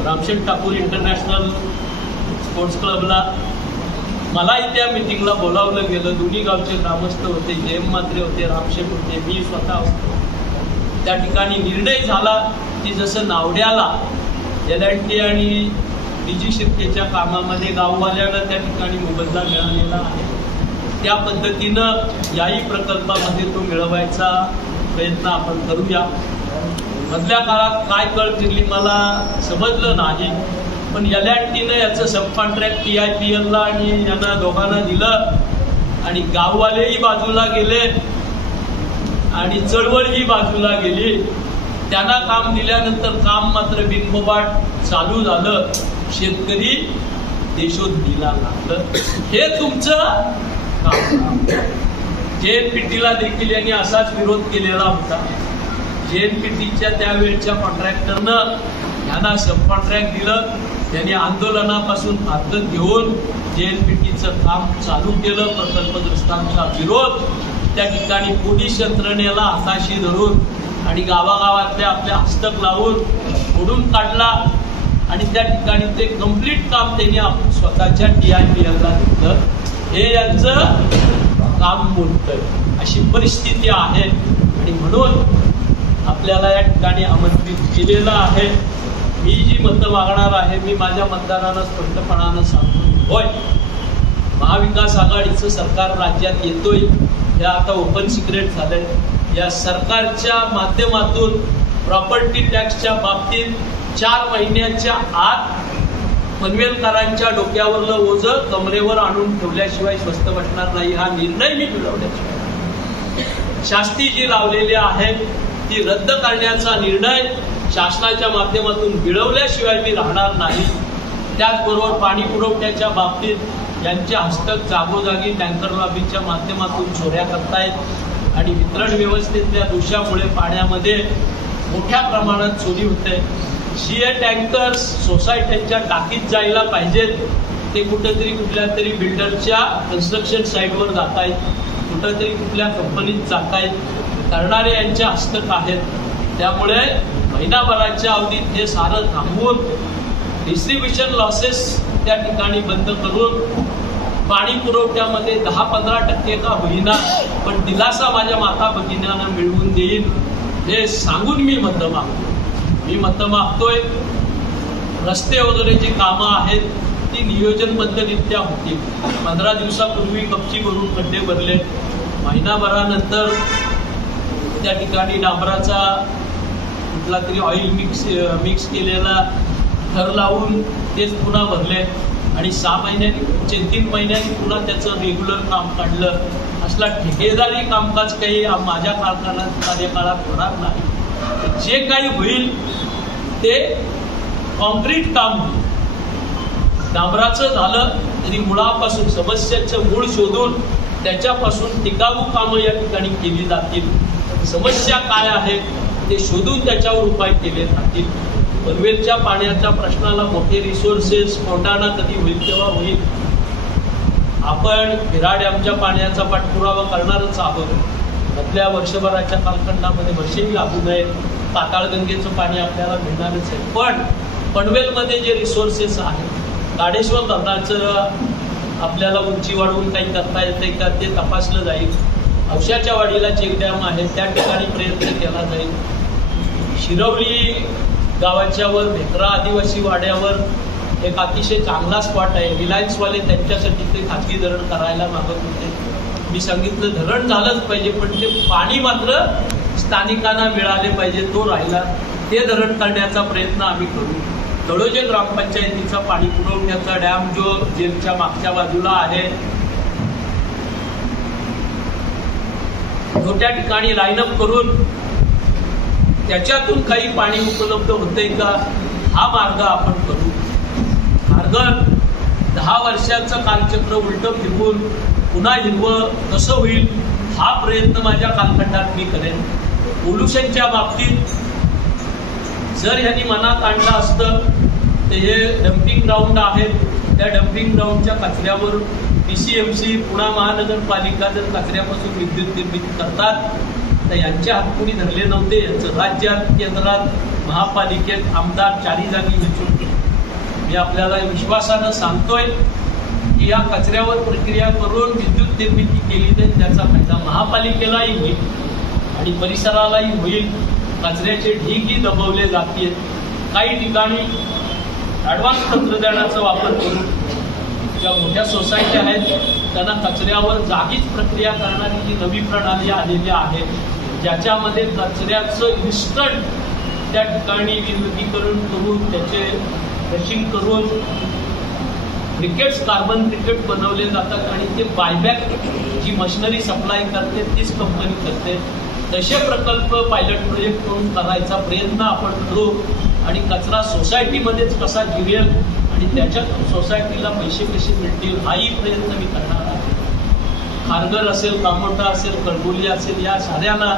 रामशेठ ठाकूर इंटरनॅशनल स्पोर्ट्स क्लबला मलाही त्या मिटिंगला बोलावलं गेलं। दोन्ही गावचे ग्रामस्थ होते, JM म्हात्रे होते, रामशेठ होते, मी स्वतः होतो। त्या ठिकाणी निर्णय झाला की जसं नावड्याला L&T आणि DG शिर्केच्या कामामध्ये गाववाल्यांना त्या ठिकाणी मोबदला मिळालेला आहे, त्या पद्धतीनं याही प्रकल्पामध्ये तो मिळवायचा प्रयत्न आपण करूया। मधल्या काळात काय कळ फिरली मला समजलं नाही, पण L&Tनं याचं सब कॉन्ट्रॅक्ट TIPL ला आणि यांना दोघांना दिलं आणि गाववालेही बाजूला गेले आणि चळवळ ही बाजूला गेली। त्यांना काम दिल्यानंतर काम मात्र बिनबोबाट चालू झालं, शेतकरी देशोधडीला लागलं। हे तुमचं काम। JNPTला देखील यांनी असाच विरोध केलेला होता। JNPTच्या त्यावेळच्या कॉन्ट्रॅक्टरनं यांना सब कॉन्ट्रॅक्ट दिलं, त्यांनी आंदोलनापासून हातत घेऊन JNPTचं काम चालू केलं। प्रकल्पग्रस्तांचा विरोध, त्या ठिकाणी पोलीस यंत्रणेला हाताशी धरून आणि गावागावातल्या आपल्या हस्तक लावून फोडून काढला आणि त्या ठिकाणी ते कंप्लीट काम त्यांनी स्वतःच्या TIPL ला दिलं। हे यांचं काम बोलतंय, अशी परिस्थिती आहे। आणि म्हणून आपल्याला या ठिकाणी आमंत्रित केलेलं आहे। मी जी मतं मागणार आहे, मी माझ्या मतदारांना स्पष्टपणानं सांगतो, होय महाविकास आघाडीचं सरकार राज्यात येतोय, हे आता ओपन सिक्रेट झालंय। या सरकारच्या माध्यमातून प्रॉपर्टी टॅक्सच्या बाबतीत 4 महिन्याच्या आत पनवेलकरांच्या डोक्यावरलं ओझं कमरेवर आणून ठेवल्याशिवाय स्वस्त बसणार नाही, हा निर्णय मी मिळवल्याशिवाय। शास्ती जी लावलेली आहे ती रद्द करण्याचा निर्णय शासनाच्या माध्यमातून मिळवल्याशिवाय मी राहणार नाही। त्याचबरोबर पाणी पुरवठ्याच्या बाबतीत यांच्या हस्तक जागोजागी टँकर लॉबीच्या माध्यमातून चोऱ्या करतायत आणि वितरण व्यवस्थेतल्या दोषामुळे पाण्यामध्ये मोठ्या प्रमाणात चोरी होते. सीए टँकर्स सोसायट्यांच्या टाकीत जायला पाहिजेत ते कुठेतरी कुठल्या तरी बिल्डरच्या कन्स्ट्रक्शन साईटवर जात आहेत, कुठेतरी कुठल्या कंपनीत जात आहेत, करणारे यांच्या हस्तक आहेत. त्यामुळे महिनाभराच्या अवधीत हे सारं थांबवून डिस्ट्रीब्युशन लॉसेस त्या ठिकाणी बंद करून पाणी पुरवठ्यामध्ये 10-15% का होईना पण दिलासा माझ्या माता भगिनींना मिळवून देईन हे सांगून मी मतं मागतोय. रस्ते वगैरे जी कामं आहेत ती नियोजनबद्धरित्या होतील. 15 दिवसापूर्वी कपची भरून खड्डे भरले, महिनाभरानंतर त्या ठिकाणी डांबराचा कुठला तरी ऑइल मिक्स केलेला थर लावून तेच पुन्हा भरले आणि 6 महिन्यांनी 3 महिन्यांनी पुन्हा त्याचं रेग्युलर काम काढलं. असला ठेकेदारी कामकाज काही माझ्या कार्यकाळात होणार नाही. जे काही होईल ते कॉन्क्रीट काम होईल. डांबराचं झालं तरी मुळापासून समस्येचं मूळ शोधून त्याच्यापासून टिकाऊ कामं या ठिकाणी केली जातील. समस्या काय आहेत ते शोधून त्याच्यावर उपाय केले जातील. पनवेलच्या पाण्याच्या प्रश्नाला मोठे रिसोर्सेस कोर्टाना कधी होईल तेव्हा होईल. आपण विराड डॅमच्या पाण्याचा पाठपुरावा करणारच आहोत. मधल्या वर्षभराच्या कालखंडामध्ये वर्षही लागू नये. पाताळगंगेचं पाणी आपल्याला मिळणारच आहे. पण पनवेलमध्ये जे रिसोर्सेस आहेत, गाडेश्वर धरणाचं आपल्याला उंची वाढवून काही करता येते का ते तपासलं जाईल. औशाच्या वाडीला चेक डॅम आहे त्या ठिकाणी प्रयत्न केला जाईल. शिरवली गावाच्या वर भेकरा आदिवासी वाड्यावर एक अतिशय चांगला स्पॉट आहे. रिलायन्सवाले त्यांच्यासाठी ते खाजगी धरण करायला मागत होते. मी सांगितलं धरण झालंच पाहिजे पण ते पाणी मात्र स्थानिकांना मिळाले पाहिजे, तो राहिला. ते धरण करण्याचा प्रयत्न आम्ही करू. तळोजे ग्रामपंचायतीचा पाणी पुरवठ्याचा डॅम जो जेलच्या मागच्या बाजूला आहे तो त्या ठिकाणी लाईनअप करून त्याच्यातून काही पाणी उपलब्ध होते का हा मार्ग आपण करू. मार्ग 10 वर्षाचं कालचक्र उलटं फिरवून पुन्हा हिरवं कसं होईल हा प्रयत्न माझ्या कालखंडात मी करेन. पोल्युशनच्या बाबतीत जर ह्यांनी मनात आणलं असतं तर हे डम्पिंग ग्राउंड आहेत, त्या डम्पिंग ग्राउंडच्या कचऱ्यावर PCMC पुणा महानगरपालिका जर कचऱ्यापासून विद्युत निर्मिती करतात तर यांचे हात कोणी धरले नव्हते. यांचं राज्यात केंद्रात महापालिकेत आमदार 4 जागी विचारतो. मी आपल्याला विश्वासानं सांगतोय की या कचऱ्यावर प्रक्रिया करून विद्युत निर्मिती केली जाईल. त्याचा फायदा महापालिकेलाही होईल आणि परिसरालाही होईल. कचऱ्याचे ढीगही दबवले जातील. काही ठिकाणी ॲडव्हान्स तंत्रज्ञानाचा वापर करून ज्या मोठ्या सोसायटी आहेत त्यांना कचऱ्यावर जागीच प्रक्रिया करणारी जी नवी प्रणाली आलेली आहे ज्याच्यामध्ये कचऱ्याचं इन्स्टंट त्या ठिकाणी विलगीकरण करून त्याचे क्रशिंग करून ब्रिकेट्स कार्बन ब्रिकेट बनवले जातात आणि ते बायबॅक जी मशिनरी सप्लाय करते तीच कंपनी करते. तसे प्रकल्प पायलट प्रोजेक्ट करून करायचा प्रयत्न आपण करू आणि कचरा सोसायटीमध्येच कसा जिरेल आणि त्याच्यातून सोसायटीला पैसे कसे मिळतील हाही प्रयत्न मी करणार आहे. खारघर असेल, कामोटा असेल, कळबोली असेल या साऱ्यांना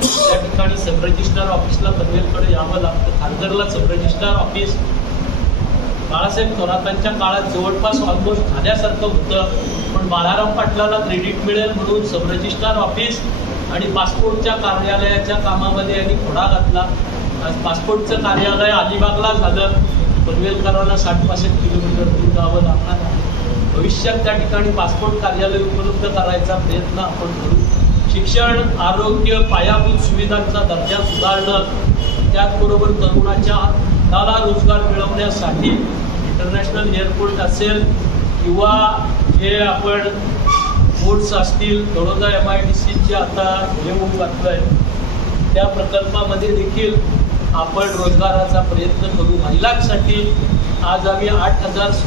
त्या ठिकाणी सब रजिस्ट्रार ऑफिसला पनवेलकडे यावं लागतं. खारघरला सब रजिस्ट्रार ऑफिस बाळासाहेब थोरातांच्या काळात जवळपास ऑलमोस्ट झाल्यासारखं होतं पण बाळाराम पाटलाला क्रेडिट मिळेल म्हणून सब रजिस्ट्रार ऑफिस आणि पासपोर्टच्या कार्यालयाच्या कामामध्ये यांनी खोडा घातला. आज पासपोर्टचं कार्यालय अलिबागला झालं. पनवेलकरांना 60-65 किलोमीटर दूर जावं लागणार आहे. भविष्यात त्या ठिकाणी पासपोर्ट कार्यालय उपलब्ध करायचा प्रयत्न आपण करू. शिक्षण, आरोग्य, पायाभूत सुविधांचा दर्जा सुधारणं, त्याचबरोबर तरुणाच्या हाताला रोजगार मिळवण्यासाठी इंटरनॅशनल एअरपोर्ट असेल किंवा जे आपण बोर्ड्स असतील, तळोजा MIDCचे आता हे होऊन वाटतोय त्या प्रकल्पामध्ये देखील आपण रोजगाराचा प्रयत्न करू. महिलांसाठी आज आम्ही 8,000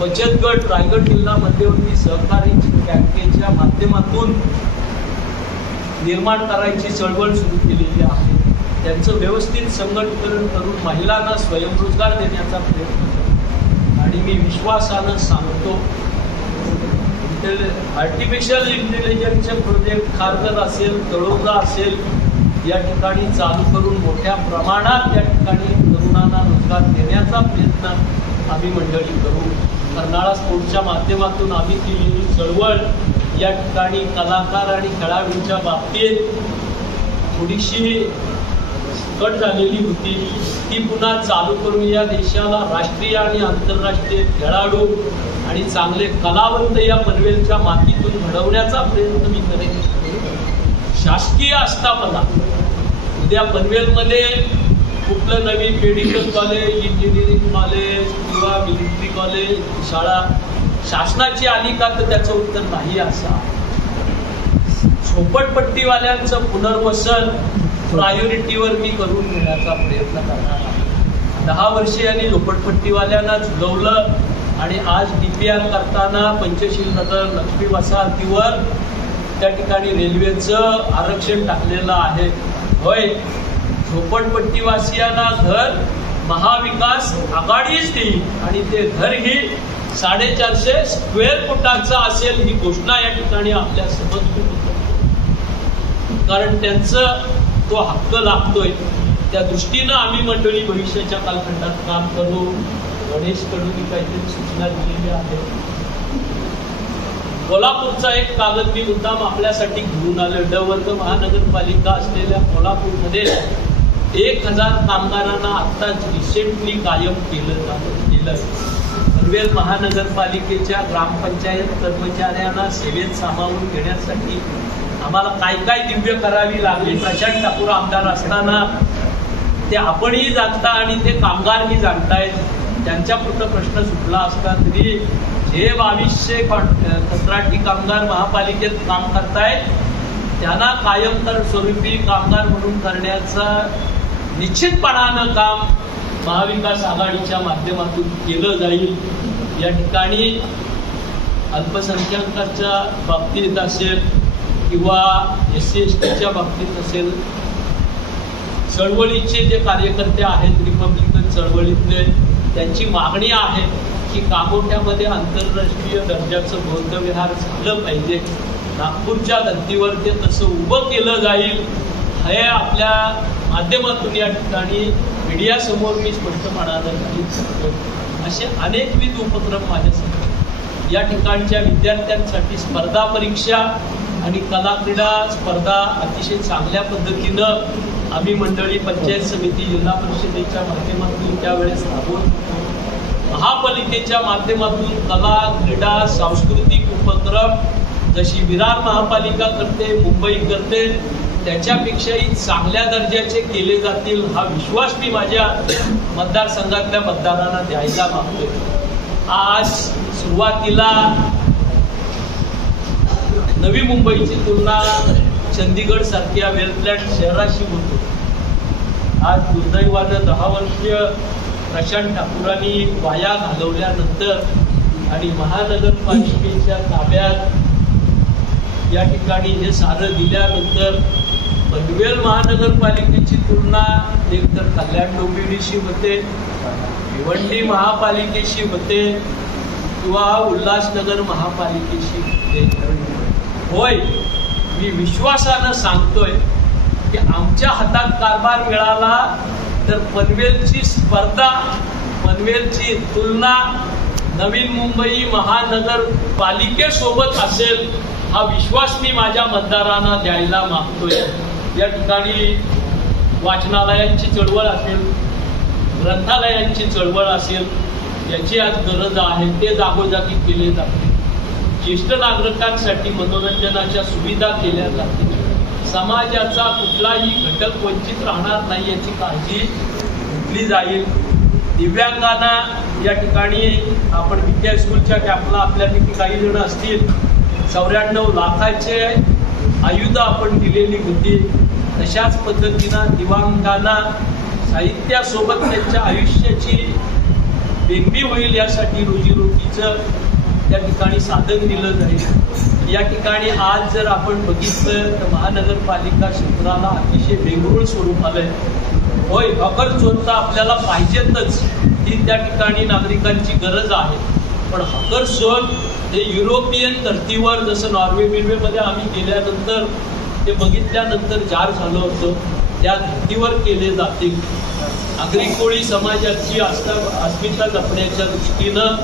बचत गट रायगड जिल्हा मध्यवर्ती सहकारी बँकेच्या माध्यमातून निर्माण करायची चळवळ सुरू केलेली आहे. त्यांचं व्यवस्थित संघटीकरण करून महिलांना स्वयंरोजगार देण्याचा प्रयत्न करू. आणि मी विश्वासानं सांगतो आर्टिफिशियल इंटेलिजन्सचे प्रोजेक्ट खारघर असेल, तळोजा असेल या ठिकाणी चालू करून मोठ्या प्रमाणात या ठिकाणी तरुणांना रोजगार देण्याचा प्रयत्न आम्ही मंडळी करू. कर्नाळा स्पोर्ट्सच्या माध्यमातून आम्ही केलेली चळवळ या ठिकाणी कलाकार आणि खेळाडूंच्या बाबतीत थोडीशी कट झालेली होती, ती पुन्हा चालू करून या देशाला राष्ट्रीय आणि आंतरराष्ट्रीय खेळाडू आणि चांगले कलावंत या पनवेलच्या मातीतून घडवण्याचा प्रयत्न मी करेन. शासकीय आस्थापना उद्या पनवेलमध्ये कुठलं नवीन मेडिकल कॉलेज, इंजिनिअरिंग कॉलेज किंवा मिलिटरी कॉलेज शाळा शासनाची आली का, तर त्याचं उत्तर नाही. असा झोपडपट्टीवाल्यांचं पुनर्वसन प्रायोरिटीवर मी करून घेण्याचा प्रयत्न करणार आहे. 10 वर्षे यांनी झोपडपट्टीवाल्यांना झुलवलं आणि आज DPR करताना पंचशील नगर लक्ष्मी वसाहतीवर त्या ठिकाणी रेल्वेचं आरक्षण टाकलेलं आहे. होय, झोपडपट्टीवासियांना घर महाविकास आघाडीच देईल आणि ते घरही 450 स्क्वेअर फुटाचं असेल, ही घोषणा या ठिकाणी आपल्या समोर होत, कारण त्यांचं तो हक्क लागतोय. त्या दृष्टीनं आम्ही मंडळी भविष्याच्या कालखंडात काम करू. गणेशकडून काहीतरी सूचना दिलेल्या आहेत. कोल्हापूरचा एक कागद मी मुद्दाम आपल्यासाठी घेऊन आलो. ड वर्ग महानगरपालिका असलेल्या कोल्हापूरमध्ये 1000 कामगारांना आत्ताच रिसेंटली कायम केलं. पनवेल महानगरपालिकेच्या ग्रामपंचायत कर्मचाऱ्यांना सेवेत सामावून घेण्यासाठी आम्हाला काय काय दिव्य करावी लागली. प्रशांत ठाकूर आमदार असताना ते आपणही जाणता आणि ते कामगारही जाणतायत. त्यांच्यापुरता प्रश्न सुटला असता तरी जे 2200 कंत्राटी कामगार महापालिकेत काम करतायत त्यांना कायम तर स्वरूपी कामगार म्हणून करण्याचा निश्चितपणानं काम महाविकास आघाडीच्या माध्यमातून केलं जाईल. या ठिकाणी अल्पसंख्याकांच्या बाबतीत असेल किंवा SC/STच्या बाबतीत असेल, चळवळीचे जे कार्यकर्ते आहेत रिपब्लिकन चळवळीतले, त्यांची मागणी आहे की कामोठ्यामध्ये आंतरराष्ट्रीय दर्जाचं बौद्धविहार झालं पाहिजे. नागपूरच्या धर्तीवर ते तसं उभं केलं जाईल, हे आपल्या माध्यमातून या ठिकाणी मीडियासमोर मी स्पष्टपणानं जाहीर करतो. असे अनेकविध उपक्रम माझ्यासमोर. या ठिकाणच्या विद्यार्थ्यांसाठी स्पर्धा परीक्षा आणि कला क्रीडा स्पर्धा अतिशय चांगल्या पद्धतीनं आम्ही मंडळी पंचायत समिती जिल्हा परिषदेच्या माध्यमातून त्यावेळेस राबवत होतो. महापालिकेच्या माध्यमातून कला क्रीडा सांस्कृतिक उपक्रम जशी विरार महापालिका करते, मुंबई करते, त्याच्यापेक्षाही चांगल्या दर्जाचे केले जातील हा विश्वास मी माझ्या मतदारसंघातल्या मतदारांना द्यायला मागतोय. आज सुरुवातीला नवी मुंबईची तुलना चंदीगड सारख्या वेलफ्लॅट शहराशी होतो. आज दुर्दैवानं 10 वर्षीय प्रशांत ठाकूरांनी वाया घालवल्यानंतर आणि महानगरपालिकेच्या ताब्यात या ठिकाणी हे सारं दिल्यानंतर पनवेल महानगरपालिकेची तुलना एकतर कल्याण डोंबिवलीशी होते, भिवंडी महापालिकेशी होते किंवा उल्हासनगर महापालिकेशी होते. होय, मी विश्वासानं सांगतोय की आमच्या हातात कारभार मिळाला तर पनवेलची स्पर्धा, पनवेलची तुलना नवीन मुंबई महानगरपालिकेसोबत असेल हा विश्वास मी माझ्या मतदारांना द्यायला मागतोय. या ठिकाणी वाचनालयांची चळवळ असेल, ग्रंथालयांची चळवळ असेल, याची आज गरज आहे, ते जागोजागी केले जाते. ज्येष्ठ नागरिकांसाठी मनोरंजनाच्या सुविधा केल्या जातील. समाजाचा कुठलाही घटक वंचित राहणार नाही याची काळजी घेतली जाईल. दिव्यांगांना या ठिकाणी आपण विद्या स्कूलच्या कॅम्पला आपल्यापैकी काही जण असतील 94 लाखाचे आयुध आपण दिलेली होती. तशाच पद्धतीनं दिव्यांगांना साहित्यासोबत त्यांच्या आयुष्याची बेगमी होईल यासाठी रोजीरोटीचं त्या ठिकाणी साधन दिलं जाईल. या ठिकाणी आज जर आपण बघितलं तर महानगरपालिका क्षेत्राला अतिशय वेगळं स्वरूप आलंय. होय, हॉकर झोन तर आपल्याला पाहिजेतच, ही त्या ठिकाणी नागरिकांची गरज आहे. पण हॉकर झोन हे युरोपियन धर्तीवर जसं नॉर्वे बिर्वेमध्ये आम्ही गेल्यानंतर ते बघितल्यानंतर जार झालं होतं. त्या धर्तीवर केले जातील. आगरी कोळी समाजाची अस्मिता जपण्याच्या दृष्टीनं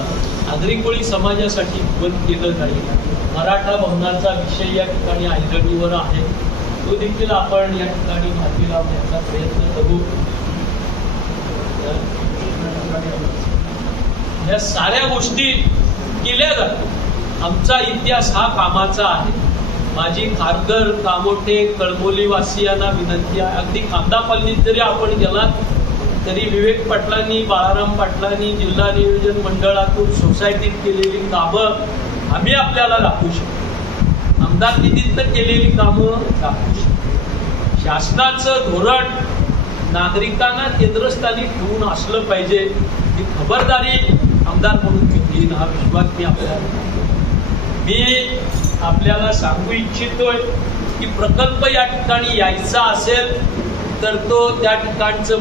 आगरी कोळी समाजासाठी बंद केलं जाईल. मराठा भवनाचा विषय या ठिकाणी ऐरणीवर आहे, तो देखील आपण या ठिकाणी मार्गी लावण्याचा प्रयत्न करू. या साऱ्या गोष्टी केल्या जातात. आमचा इतिहास हा कामाचा आहे. माझी खारघर, कामोठे, कळमोली वासियांना विनंती आहे, अगदी खांदा कॉलनीत जरी आपण गेलात तरी विवेक पाटलांनी, बाळाराम पाटलांनी जिल्हा नियोजन मंडळातून सोसायटीत केलेली कामं आम्ही आपल्याला दाखवू शकतो. आमदार निधीतनं केलेली कामं दाखवू शकतो. शासनाचं धोरण नागरिकांना केंद्रस्थानी ठेवून असलं पाहिजे ही खबरदारी आमदार म्हणून घेतली. हा विश्वास मी आपल्याला सांगू इच्छितोय की प्रकल्प या ठिकाणी यायचा असेल तर तो त्या ठिकाणचं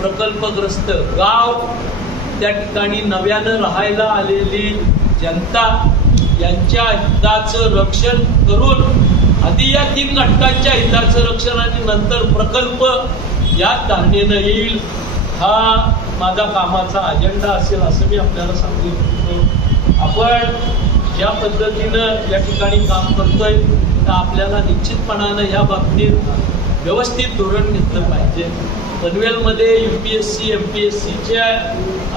प्रकल्पग्रस्त गाव, त्या ठिकाणी नव्यानं राहायला आलेली जनता यांच्या हिताचं रक्षण करून आधी या 3 घटकांच्या हिताचं रक्षण आणि नंतर प्रकल्प या धारणेनं येईल. हा माझा कामाचा अजेंडा असेल असं मी आपल्याला सांगू इच्छितो. आपण ज्या पद्धतीनं या ठिकाणी काम करतोय तर आपल्याला निश्चितपणानं या बाबतीत व्यवस्थित धोरण घेतलं पाहिजे. पनवेलमध्ये UPSC MPSCच्या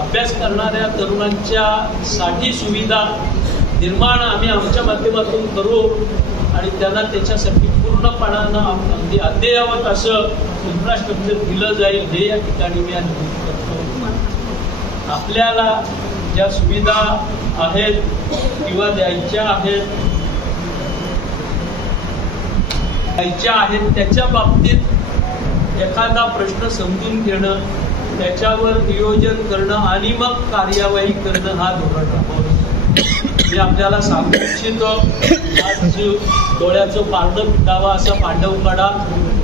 अभ्यास करणाऱ्या तरुणांच्या साठी सुविधा निर्माण आम्ही आमच्या माध्यमातून करू आणि त्यांना त्याच्यासाठी पूर्णपणानं अगदी अद्ययावत असं इन्फ्रास्ट्रक्चर दिलं जाईल हे या ठिकाणी मी अनुभव करतो. आपल्याला ज्या सुविधा आहेत किंवा द्यायच्या आहेत त्याच्या बाबतीत एखादा प्रश्न समजून घेणं, त्याच्यावर नियोजन करणं आणि मग कार्यवाही करणं हा धोरण राबवणं. मी आपल्याला सांगू इच्छितो, आज डोळ्याचं पारडं फिटावं असा पांडवकडा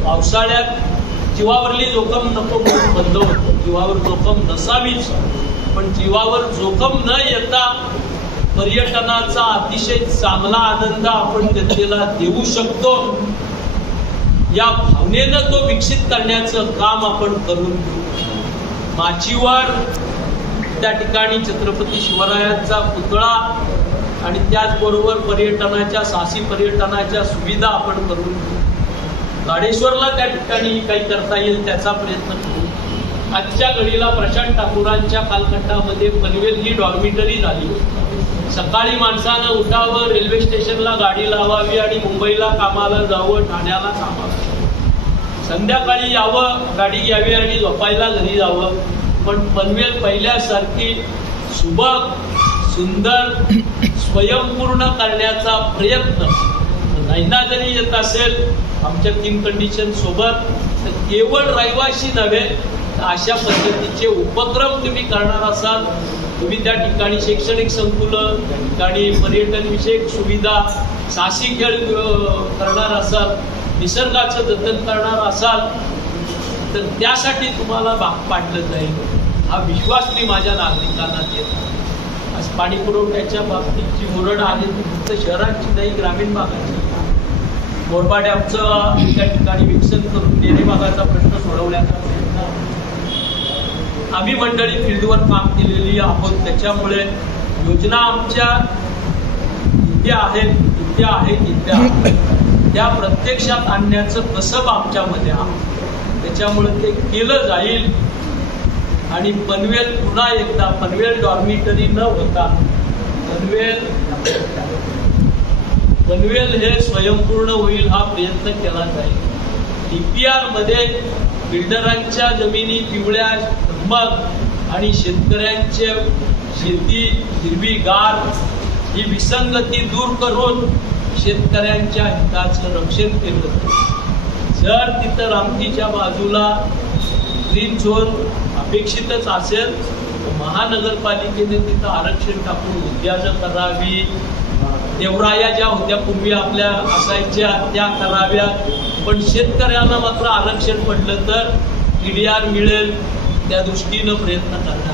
पावसाळ्यात जीवावरली जोखम नको म्हणून बंद होतो. जीवावर जोखम नसावीच, पण जीवावर जोखम न येता पर्यटनाचा अतिशय चांगला आनंद आपण जनतेला देऊ शकतो या भावनेनं तो विकसित करण्याचं काम आपण करून घेऊ. माचीवर त्या ठिकाणी छत्रपती शिवरायांचा पुतळा आणि त्याचबरोबर पर्यटनाच्या, साहसी पर्यटनाच्या सुविधा आपण करून घेऊ. गाडेश्वरला त्या ठिकाणी काही करता येईल त्याचा प्रयत्न करू. आजच्या घडीला प्रशांत ठाकूरांच्या कालखंडामध्ये पनवेल ही डॉर्मिटरी झाली. सकाळी माणसानं उठावं, रेल्वे स्टेशनला गाडी लावावी आणि मुंबईला कामाला जावं, ठाण्याला कामाला, संध्याकाळी यावं, गाडी घ्यावी आणि झोपायला घरी जावं. पण पनवेल पहिल्यासारखी सुबक, सुंदर, स्वयंपूर्ण करण्याचा प्रयत्न नाहीना जरी येत असेल आमच्या 3 कंडिशन सोबत, तर केवळ रहिवाशी नव्हे अशा पद्धतीचे उपक्रम तुम्ही करणार असाल, तुम्ही त्या ठिकाणी शैक्षणिक संकुलं, त्या ठिकाणी पर्यटन विषयक सुविधा, साहसी खेळ करणार असाल, निसर्गाचं जतन करणार असाल तर त्यासाठी तुम्हाला भाग पाडलं जाईल हा विश्वास मी माझ्या नागरिकांना देतो. आज पाणी पुरवठ्याच्या बाबतीत जी ओरड आहे ती फक्त शहरांची नाही, ग्रामीण भागाची. मोरबा डॅमचं त्या ठिकाणी विकसन करून नेरे भागाचा प्रश्न सोडवण्याचा प्रयत्न आम्ही मंडळी फील्डवर काम केलेली आहोत. त्याच्यामुळे योजना आमच्या इथे आहेत त्या प्रत्यक्षात आणण्याचं कसब आमच्यामध्ये आहे. त्याच्यामुळे ते केलं जाईल आणि पनवेल पुन्हा एकदा पनवेल डॉर्मिटरी न होता पनवेल हे स्वयंपूर्ण होईल हा प्रयत्न केला जाईल. DPR मध्ये बिल्डरांच्या जमिनी पिवळ्या धमक आणि शेतकऱ्यांच्या शेती हिरवीगार ही विसंगती दूर करून शेतकऱ्यांच्या हिताचं रक्षण केलं जाईल. जर तिथं रामतीच्या बाजूला ग्रीन झोन अपेक्षितच असेल तर महानगरपालिकेने तिथं आरक्षण टाकून उद्यानं करावी. देवराया ज्या होत्या पूर्वी आपल्या असायच्या त्या कराव्यात, पण शेतकऱ्यांना मात्र आरक्षण पडलं तर TDR मिळेल त्या दृष्टीनं प्रयत्न करणार.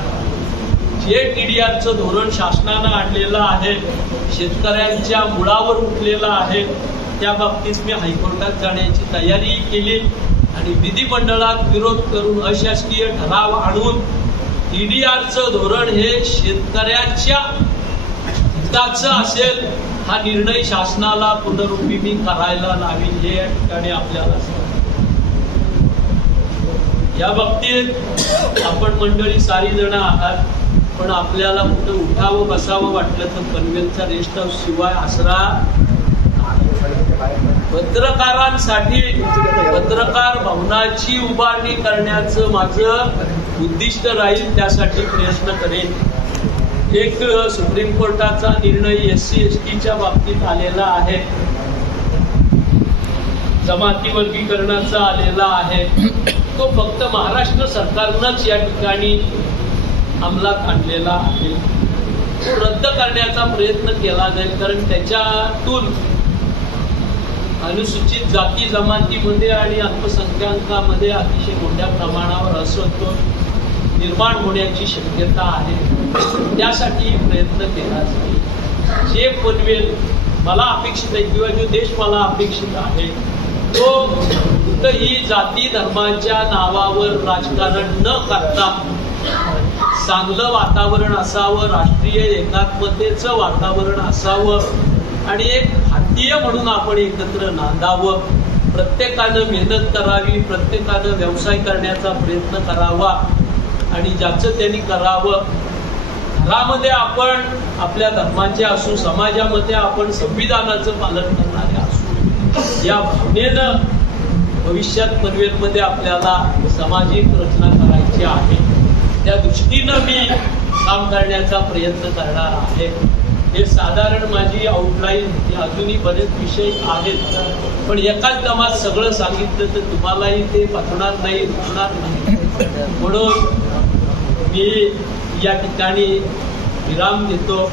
जे TDRचं धोरण शासनानं आणलेलं आहे शेतकऱ्यांच्या मुळावर उठलेलं आहे त्या बाबतीत मी हायकोर्टात जाण्याची तयारी केली आणि विधिमंडळात विरोध करून अशासकीय ठराव आणून TDRचं धोरण हे शेतकऱ्याच्या हिताचं असेल हा निर्णय शासनाला पुनरुज्जीवी करायला लावेल हे या ठिकाणी आपल्याला या बाबतीत आपण मंडळी सारी जण आहात, पण आपल्याला कुठं उठावं बसावं वाटलं तर पनवेलचा रेस्ट हाऊस शिवाय आसरा पत्रकारांसाठी पत्रकार भवनाची उभारणी करण्याचं माझं उद्दिष्ट राहील, त्यासाठी प्रयत्न करेन. एक सुप्रीम कोर्टाचा निर्णय SC STच्या बाबतीत आलेला आहे, जमाती वर्गीकरणाचा आलेला आहे. तो फक्त महाराष्ट्र सरकारनंच या ठिकाणी अंमलात आणलेला आहे. तो रद्द करण्याचा प्रयत्न केला जाईल, कारण त्याच्यातून अनुसूचित जाती जमातीमध्ये आणि अल्पसंख्याकांमध्ये अतिशय मोठ्या प्रमाणावर असंतोष निर्माण होण्याची शक्यता आहे. त्यासाठी प्रयत्न केला जाईल. जे पनवेल मला अपेक्षित आहे किंवा जो देश मला अपेक्षित आहे तो कुठंही जाती धर्माच्या नावावर राजकारण न करता चांगलं वातावरण असावं, राष्ट्रीय एकात्मतेचं वातावरण असावं आणि एक भारतीय म्हणून आपण एकत्र नांदावं. प्रत्येकानं मेहनत करावी, प्रत्येकानं व्यवसाय करण्याचा प्रयत्न करावा आणि ज्याचं त्यांनी करावं. घरामध्ये आपण आपल्या धर्माचे असू, समाजामध्ये आपण संविधानाचं पालन करणारे असू, या भावनेनं भविष्यात पनवेलमध्ये आपल्याला सामाजिक रचना करायची आहे. त्या दृष्टीनं मी काम करण्याचा प्रयत्न करणार आहे. हे साधारण माझी आउटलाईन. अजूनही बरेच विषय आहेत, पण एकाच दमात सगळं सांगितलं तर तुम्हालाही ते पटणार नाही, म्हणून मी या ठिकाणी विराम देतो.